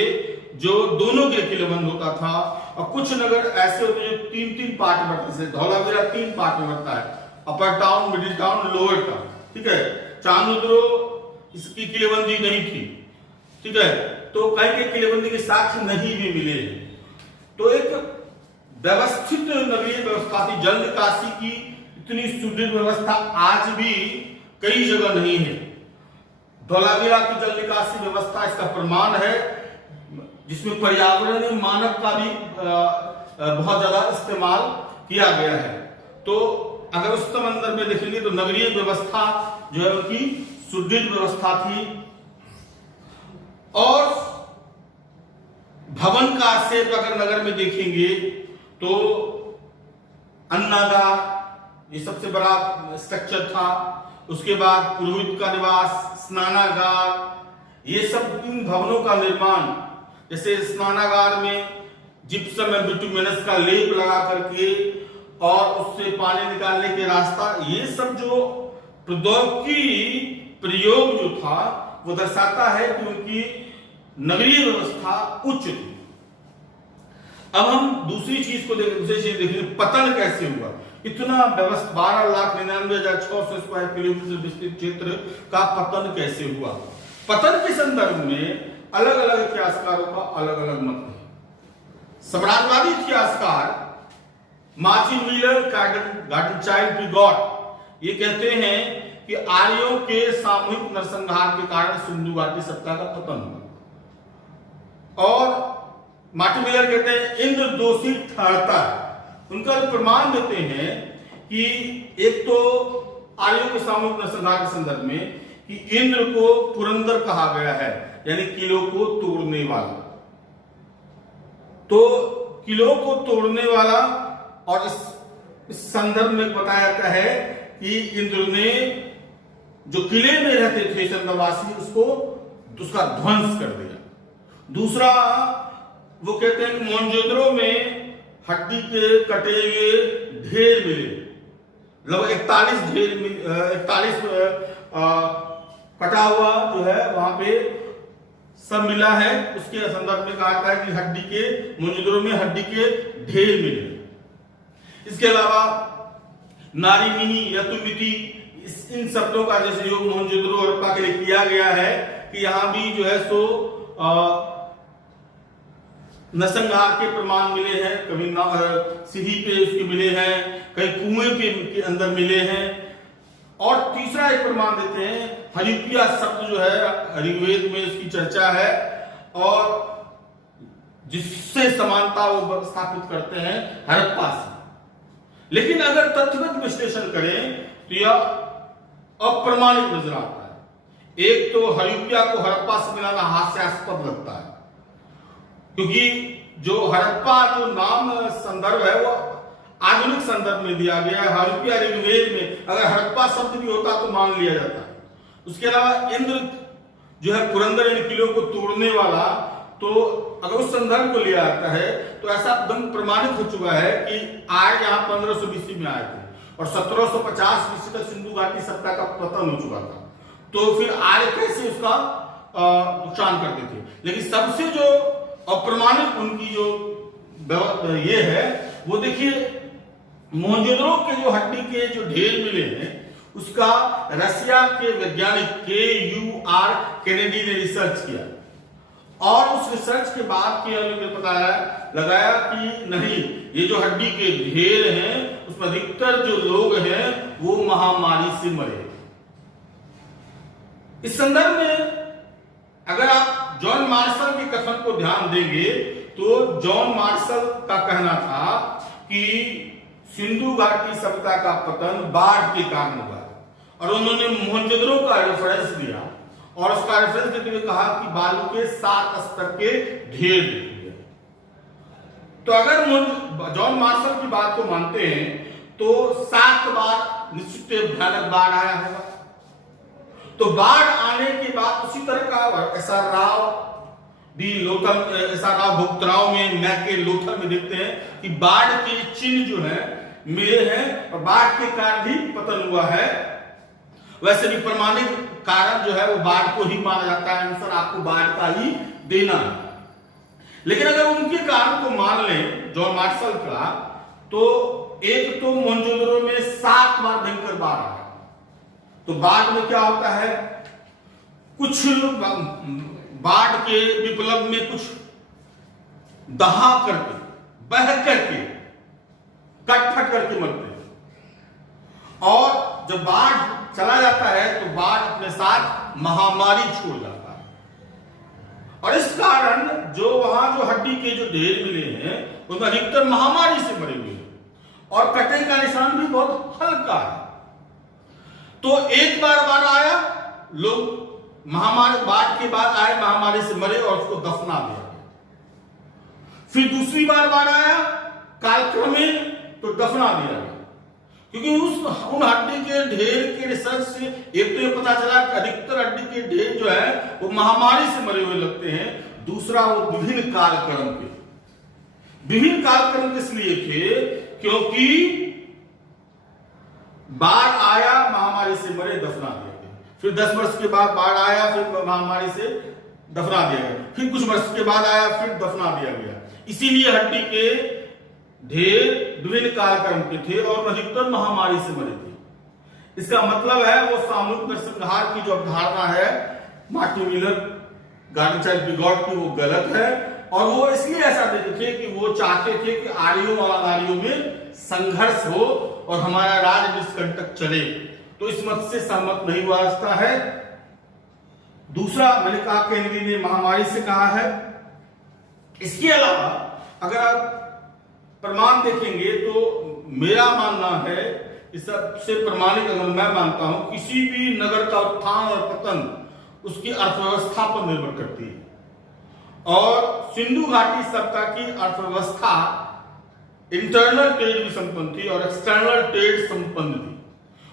जो दोनों के लिए किलेबंद होता था, और कुछ नगर ऐसे होते जो तीन तीन पार्ट में बढ़ते, जैसे धौलावीरा 3 पार्ट में बढ़ता है, upper town, middle town, lower town, ठीक है। चांदोद्रो इसकी किलेबंदी नहीं थी, ठीक है, तो कहीं के किलेबंदी के साक्ष्य नहीं भी मिले। तो एक व्यवस्थित नगरीय व्यवस्था थी। जल निकासी की इतनी सुदृढ़ व्यवस्था आज भी कई जगह नहीं है। धौलावीरा की जल निकासी व्यवस्था इसका प्रमाण है, जिसमें पर्यावरणीय मानक का भी बहुत ज्यादा इस्तेमाल किया गया है। तो अगर उस संदर्भ में देखेंगे तो नगरीय व्यवस्था जो है उनकी सुदृढ़ व्यवस्था थी। और भवन का आक्षेप अगर नगर में देखेंगे तो अन्नागार ये सबसे बड़ा स्ट्रक्चर था। उसके बाद पुरोहित का निवास, स्नानागार, ये सब इन भवनों का निर्माण, जैसे स्नानागार में जिप्सम में बिटुमिनस का लेप लगा करके और उससे पानी निकालने के रास्ता, ये सब जो प्रौद्योगिकी प्रयोग जो था वो दर्शाता है कि उनकी नगरीय व्यवस्था उच्च थी। अब हम दूसरी चीज को देखेंगे, पतन कैसे हुआ। इतना 12,99,600 स्क्वायर किलोमीटर विस्तृत क्षेत्र का पतन कैसे हुआ। पतन के संदर्भ में अलग अलग इतिहासकारों का अलग अलग मत है। साम्राज्यवादी इतिहासकार मार्टिन व्हीलर, गार्डनचाइल्ड, पिगॉट ये कहते हैं कि आर्यों के सामूहिक नरसंहार के कारण सिंधु घाटी सत्ता का पतन हुआ। और मार्टिन व्हीलर कहते हैं इंद्र दोषी ठहरता है। उनका प्रमाण देते हैं कि एक तो आर्यों के सामूहिक नरसंहार के संदर्भ में कि इंद्र को पुरंदर कहा गया है, यानी किलों को तोड़ने वाला। तो किलों को तोड़ने वाला, और इस संदर्भ में बताया जाता है कि इंद्र ने जो किले में रहते थे चंद्रवासी उसका ध्वंस कर दिया। दूसरा वो कहते हैं कि मोहनजोदड़ो में हड्डी के कटे हुए ढेर मिले, लगभग 41 कटा हुआ जो है वहां पे सब मिला है। उसके संदर्भ में कहा है कि हड्डी के मोहनजोदड़ो में हड्डी के ढेर मिले। इसके अलावा नारीमिनी, यतुमिति, इन शब्दों का जैसे योग मोहनजोदड़ो और हड़प्पा के लिए किया गया है कि यहां भी जो है सो नरसंहार के प्रमाण मिले हैं। कभी सीढ़ी पे उसके मिले हैं, कहीं कुएं के अंदर मिले हैं। और तीसरा एक प्रमाण देते हैं, हरिप्रिया शब्द जो है ऋग्वेद में इसकी चर्चा है और जिससे समानता वो स्थापित करते हैं हड़प्पा से। लेकिन अगर तथ्यगत विश्लेषण करें तो यह अप्रमाणिक नजर आता है। एक तो हरिप्रिया को हड़प्पा से मिलाना हास्यास्पद लगता है, क्योंकि जो हड़प्पा जो नाम संदर्भ है वो आधुनिक संदर्भ में दिया गया है। हरिप्रिया ऋग्वेद में अगर हड़प्पा शब्द भी होता तो मान लिया जाता। उसके अलावा इंद्र जो है पुरंदर यानी किलों को तोड़ने वाला, तो अगर उस संदर्भ को लिया जाता है तो ऐसा एकदम प्रमाणित हो चुका है कि आर्य यहाँ 1500 BC में आए थे और 1750 BC तक सिंधु घाटी सत्ता का पतन हो चुका था। तो फिर आर्य कैसे उसका नुकसान करते थे। लेकिन सबसे जो अप्रमाणिक उनकी जो ये है वो देखिए, मोहनजोदड़ो के जो हड्डी के जो ढेर मिले हैं उसका रशिया के वैज्ञानिक KUR केनेडी ने रिसर्च किया और उस रिसर्च के बाद के पता लगाया कि नहीं, ये जो हड्डी के ढेर हैं उसमें अधिकतर जो लोग हैं वो महामारी से मरे। इस संदर्भ में अगर आप जॉन मार्शल के कथन को ध्यान देंगे तो जॉन मार्शल का कहना था कि सिंधु घाटी सभ्यता का पतन बाढ़ के कारण हुआ और उन्होंने मोहनजोदड़ो का रेफरेंस दिया और उसका रेफरेंस देते हुए कहा कि बालू के 7 स्तर के ढेर दिए। तो अगर जॉन मार्शल की बात को मानते हैं तो 7 बार निश्चित भयानक बाढ़ आया होगा। तो बाढ़ आने के बाद उसी तरह का एसआर राव डी लोथल, एसआर राव भुगतराव में, मैके लोथल में देखते हैं कि बाढ़ के चिन्ह जो है मिले हैं और बाढ़ के कारण ही पतन हुआ है। वैसे भी प्रमाणिक कारण जो है वो बाढ़ को ही माना जाता है, आंसर आपको बाढ़ का ही देना है। लेकिन अगर उनके कारण को मान लें जॉन मार्शल का, तो एक तो मोहनजोदड़ो में 7 बार भयंकर बाढ़ आया। तो बाढ़ में क्या होता है, कुछ बाढ़ के विप्लव में कुछ दहा करके, बह करके, कट-फट करके मरते हैं, और जब बाढ़ चला जाता है तो बाढ़ अपने साथ महामारी छोड़ जाता है। और इस कारण जो वहां जो हड्डी के जो ढेर मिले हैं उनमें अधिकतर महामारी से मरे हुए हैं, और कटे का निशान भी बहुत हल्का है। तो एक बार बाढ़ आया, लोग महामारी, बाढ़ के बाद आए, महामारी से मरे और उसको दफना दिया। फिर दूसरी बार बाढ़ आया कालक्रमेण, तो दफना दिया गया, क्योंकि उन हड्डी के ढेर के रिसर्च से एक तो ये पता चला कि अधिकतर हड्डी के ढेर जो है वो महामारी से मरे हुए लगते हैं। दूसरा, वो विभिन्न कालक्रम इसलिए थे क्योंकि बाढ़ आया, महामारी से मरे, दफना दिया गया। फिर 10 वर्ष के बाद बाढ़ आया, फिर महामारी से दफना दिया गया। फिर कुछ वर्ष के बाद आया, फिर दफना दिया गया। इसीलिए हड्डी के ढेर विभिन्न कालक्रम के थे और अधिकतर महामारी से मरे थे। इसका मतलब है वो सामूहिक नरसंहार की जो अवधारणा है Martin Miller, garden child bigot की, वो गलत है। और वो इसलिए ऐसा देते थे कि वो चाहते थे कि आर्यों और अनार्यों में संघर्ष हो और हमारा राज निष्कंटक चले। तो इस मत से सहमत नहीं हुआ है। दूसरा, मैंने कहा केंद्री ने महामारी से कहा है। इसके अलावा अगर आप प्रमाण देखेंगे तो मेरा मानना है, इस सबसे प्रमाणिक अगर मैं मानता हूं, किसी भी नगर का उत्थान और पतन उसकी अर्थव्यवस्था पर निर्भर करती है। और सिंधु घाटी सभ्यता की अर्थव्यवस्था इंटरनल ट्रेड भी संपन्न थी और एक्सटर्नल ट्रेड संपन्न थी।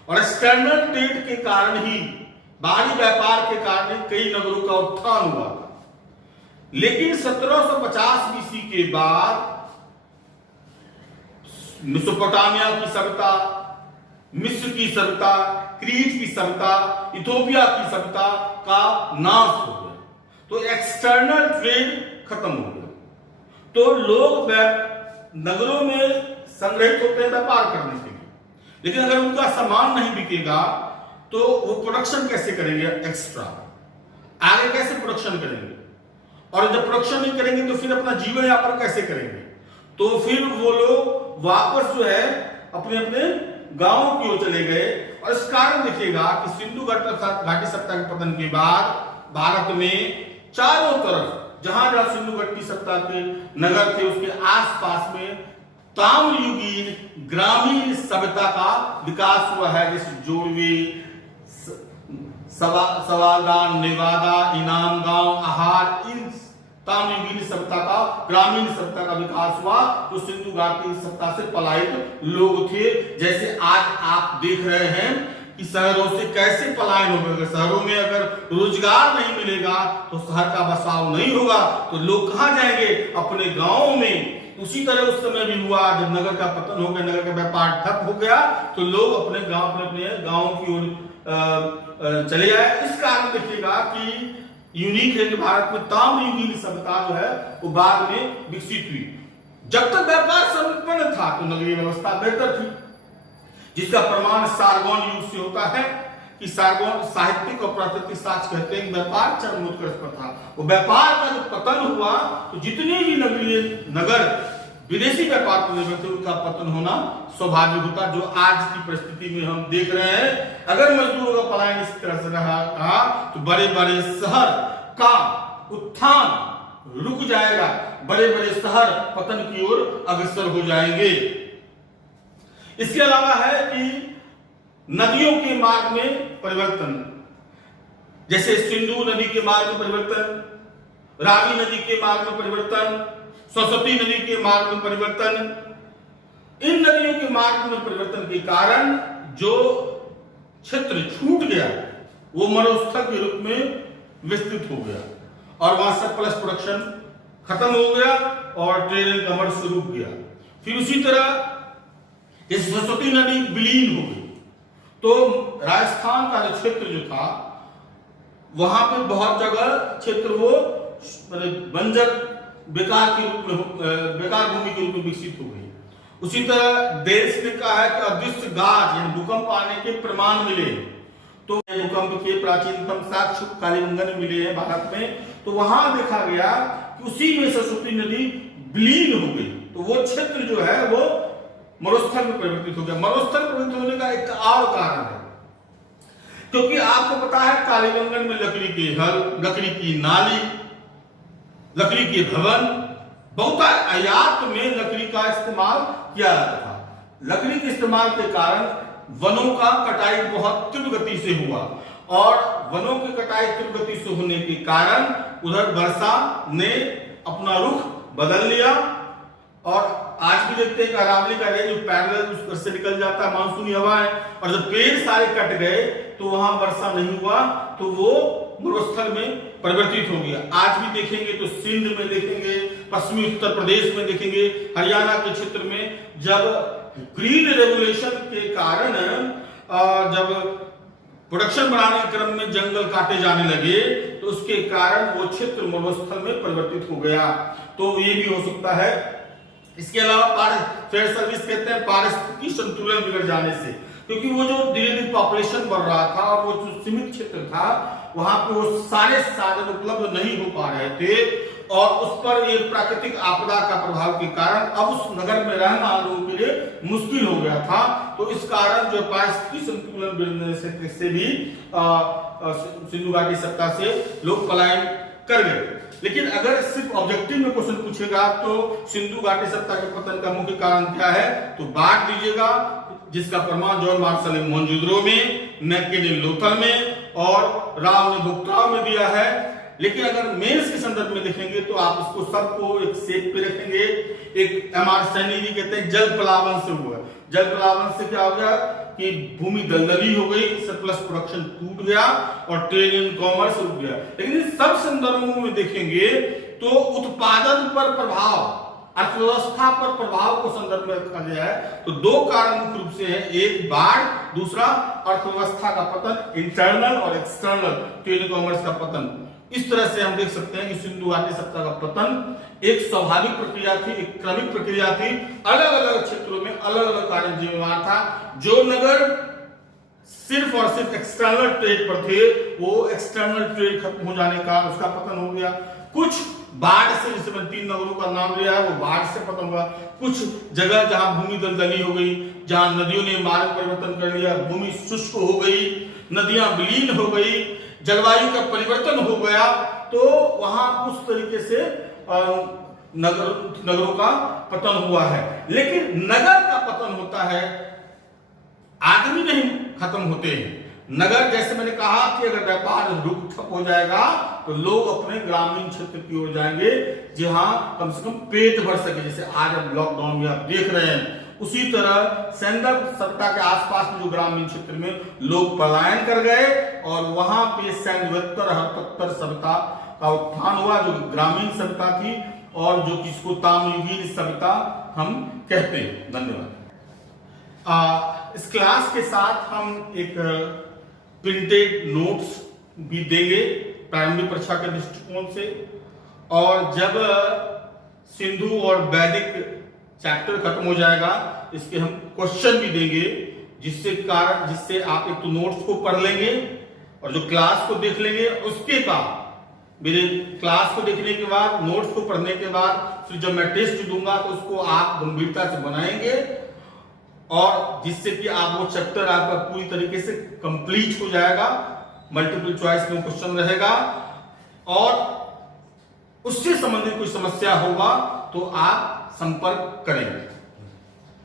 और एक्सटर्नल ट्रेड के कारण ही, बाहरी व्यापार के कारण ही कई नगरों का उत्थान हुआ था। लेकिन 1750 बीसी के बाद मेसोपोटामिया की सभ्यता, मिस्र की सभ्यता, क्रीट की सभ्यता, इथोपिया की सभ्यता का नाश हो गया। तो एक्सटर्नल ट्रेड खत्म हो गया। तो लोग नगरों में संग्रहित होते हैं व्यापार करने के लिए, लेकिन अगर उनका सामान नहीं बिकेगा तो वो प्रोडक्शन कैसे करेंगे? एक्स्ट्रा आगे कैसे प्रोडक्शन करेंगे? और जब प्रोडक्शन नहीं करेंगे तो फिर अपना जीवन यापन कैसे करेंगे? तो फिर वो लोग वापस जो है अपने अपने गांवों की ओर चले गए। और इस कारण देखिएगा कि सिंधु घाटी सभ्यता के पतन के बाद भारत में चारों तरफ जहां जहां सिंधु घाटी सभ्यता के नगर थे उसके आसपास में ताम्रयुगीन ग्रामीण सभ्यता का विकास हुआ है। जैसे जोड़वे, सवालदान, नेवादा, इनाम गांव, आहार, इन ताम्रयुगीन सभ्यता का, ग्रामीण सभ्यता का विकास हुआ। तो सिंधु घाटी सभ्यता से पलायित लोग थे। जैसे आज आप देख रहे हैं कि शहरों से कैसे पलायन हो गया। शहरों में अगर रोजगार नहीं मिलेगा तो शहर का बसाव नहीं होगा, तो लोग कहां जाएंगे? अपने गांवों में। उसी तरह उस समय भी हुआ, जब नगर का पतन हो गया, नगर का व्यापार ठप हो गया, तो लोग अपने गांव की ओर चले आए। इस कारण देखिएगा कि यूनिक है कि भारत में ताम्रयुगीन सभ्यता जो है वो बाद में विकसित हुई। जब तक व्यापार संपन्न था तो नगरीय व्यवस्था बेहतर थी, जिसका प्रमाण सारगोन युग से होता है कि सारगोन साहित्यिक और प्राकृतिक साक्ष्य कहते हैं कि व्यापार चरमोत्कर्ष पर था। वो व्यापार का जो पतन हुआ तो जितने भी नगरीय नगर विदेशी व्यापार पर निर्भर थे उनका पतन होना स्वाभाविक होता, जो आज की परिस्थिति में हम देख रहे हैं। अगर मजदूरों का पलायन इस तरह से रहा तो बड़े बड़े शहर का उत्थान रुक जाएगा, बड़े बड़े शहर पतन की ओर अग्रसर हो जाएंगे। इसके अलावा है कि नदियों के मार्ग में परिवर्तन, जैसे सिंधु नदी के मार्ग में परिवर्तन, रावी नदी के मार्ग में परिवर्तन, सरस्वती नदी के मार्ग में परिवर्तन। इन नदियों के मार्ग में परिवर्तन के कारण जो क्षेत्र छूट गया वो मरुस्थल के रूप में विस्तृत हो गया और वहां सरप्लस प्रोडक्शन खत्म हो गया और ट्रेड एंड कॉमर्स रुक गया। फिर उसी तरह ये सरस्वती नदी विलीन हो गई, तो राजस्थान का जो क्षेत्र जो था वहां पे बहुत जगह क्षेत्र वो बंजर बेकार के रूप में, बेकार भूमि के रूप में विकसित हो गई। उसी तरह देश ने कहा है कि अदृश्य गाज यानी भूकंप आने के प्रमाण मिले, तो भूकंप के प्राचीनतम साक्ष्य कालीबंगन में मिले हैं भारत में। तो वहां देखा गया कि उसी में सरस्वती नदी विलीन हो गई, तो वो क्षेत्र जो है वो मरुस्थल में परिवर्तित हो गया। मरुस्थल परिवर्तित होने का एक और कारण है, क्योंकि आपको पता है कालीबंगन में लकड़ी के हल, लकड़ी की नाली, लकड़ी के भवन, बहुत आयात में लकड़ी का इस्तेमाल किया जाता था। लकड़ी के इस्तेमाल के कारण वनों का कटाई बहुत तीव्र गति से हुआ और वनों की कटाई तीव्र गति से होने के कारण उधर वर्षा ने अपना रुख बदल लिया। और आज भी देखते हैं कि अरावली का रेंज पैरेलल उससे निकल जाता है, मानसूनी हवा है, और जब पेड़ सारे कट गए तो वहां वर्षा नहीं हुआ, तो वो मरुस्थल में परिवर्तित हो गया। आज भी देखेंगे तो सिंध में देखेंगे, पश्चिमी उत्तर प्रदेश में देखेंगे, हरियाणा के क्षेत्र में जब ग्रीन रेवोल्यूशन के कारण जब प्रोडक्शन बढ़ाने के क्रम में जंगल काटे जाने लगे तो उसके कारण वो क्षेत्र मरुस्थल में परिवर्तित हो गया। तो ये भी हो सकता है। इसके अलावा फेयर सर्विस कहते हैं पारिस्थितिकी संतुलन बिगड़ जाने से, क्योंकि वो जो धीरे धीरे पॉपुलेशन बढ़ रहा था और वो जो सीमित क्षेत्र था वहां पे वो सारे साधन उपलब्ध नहीं हो पा रहे थे और उस पर ये प्राकृतिक आपदा का प्रभाव के कारण अब उस नगर में रहना लोगों के लिए मुश्किल हो गया था। तो इस कारण जो पारिस्थितिकी संतुलन बिगड़ने से भी सिंधु घाटी सत्ता से लोग पलायन कर गए। लेकिन अगर सिर्फ ऑब्जेक्टिव में क्वेश्चन पूछेगा तो सिंधु घाटी सत्ता के पतन का मुख्य कारण क्या है, तो बाढ़ दीजिएगा, जिसका प्रमाण जॉन मार्शल ने मोहनजोदड़ो में, मैके ने लोथल में और राव ने बुकटाव में दिया है। लेकिन अगर मेंस के संदर्भ में देखेंगे तो आप इसको सबको एक सेट पे रखेंगे। एक एमआर सैनी जी कहते हैं जल प्लावन से हुआ। जल प्लावन से क्या हो गया कि भूमि दलदली हो गई, सरप्लस प्रोडक्शन टूट गया और ट्रेड एंड कॉमर्स रुक गया। लेकिन इन सब संदर्भों में देखेंगे तो उत्पादन पर प्रभाव, अर्थव्यवस्था पर प्रभाव को संदर्भ में रखा गया है। तो दो कारण मुख्य रूप से है, एक बाढ़, दूसरा अर्थव्यवस्था का पतन, इंटरनल और एक्सटर्नल ट्रेड कॉमर्स का पतन। इस तरह से हम देख सकते हैं कि सिंधु घाटी सत्ता का पतन एक स्वाभाविक प्रक्रिया थी, एक क्रमिक प्रक्रिया थी। अलग अलग क्षेत्रों में अलग अलग कार्य जिम्मेवार था। जो नगर सिर्फ और सिर्फ एक्सटर्नल ट्रेड पर थे वो एक्सटर्नल ट्रेड खत्म हो जाने का उसका पतन हो गया। कुछ बाढ़ से, जैसे मैंने 3 नगरों का नाम लिया है, वो बाढ़ से पतन हुआ। कुछ जगह जहां भूमि दलदली हो गई, जहां नदियों ने मार्ग परिवर्तन कर लिया, भूमि शुष्क हो गई, नदियां विलीन हो गई, जलवायु का परिवर्तन हो गया, तो वहां उस तरीके से नगरों का पतन हुआ है। लेकिन नगर का पतन होता है, आदमी नहीं खत्म होते हैं। नगर, जैसे मैंने कहा कि अगर व्यापार रुक ठप हो जाएगा तो लोग अपने ग्रामीण क्षेत्र की ओर जाएंगे जहां कम से कम पेट भर सके। जैसे आज अब लॉकडाउन में आप देख रहे हैं, उसी तरह सैंडल सत्ता के आसपास में जो ग्रामीण क्षेत्र में लोग पलायन कर गए और वहां पे सैंडवेत्तर हरपत्तर सभ्यता का उत्थान हुआ, जो ग्रामीण सभ्यता थी और जो किसको ताम्रयुगीन सभ्यता हम कहते हैं। धन्यवाद। इस क्लास के साथ हम एक प्रिंटेड नोट्स भी देंगे प्रारंभिक परीक्षा के दृष्टिकोण से, और जब सिंधु और वैदिक चैप्टर खत्म हो जाएगा इसके हम क्वेश्चन भी देंगे, जिससे आप एक तो नोट्स को पढ़ लेंगे और जो क्लास को देख लेंगे। उसके बाद मेरे क्लास को देखने के बाद, नोट्स को पढ़ने के बाद फिर जब मैं टेस्ट दूंगा तो उसको आप गंभीरता से बनाएंगे और जिससे कि आप वो चैप्टर आपका पूरी तरीके से कंप्लीट हो जाएगा। मल्टीपल चॉइस में क्वेश्चन रहेगा और उससे संबंधित कोई समस्या होगा तो आप संपर्क करेंगे।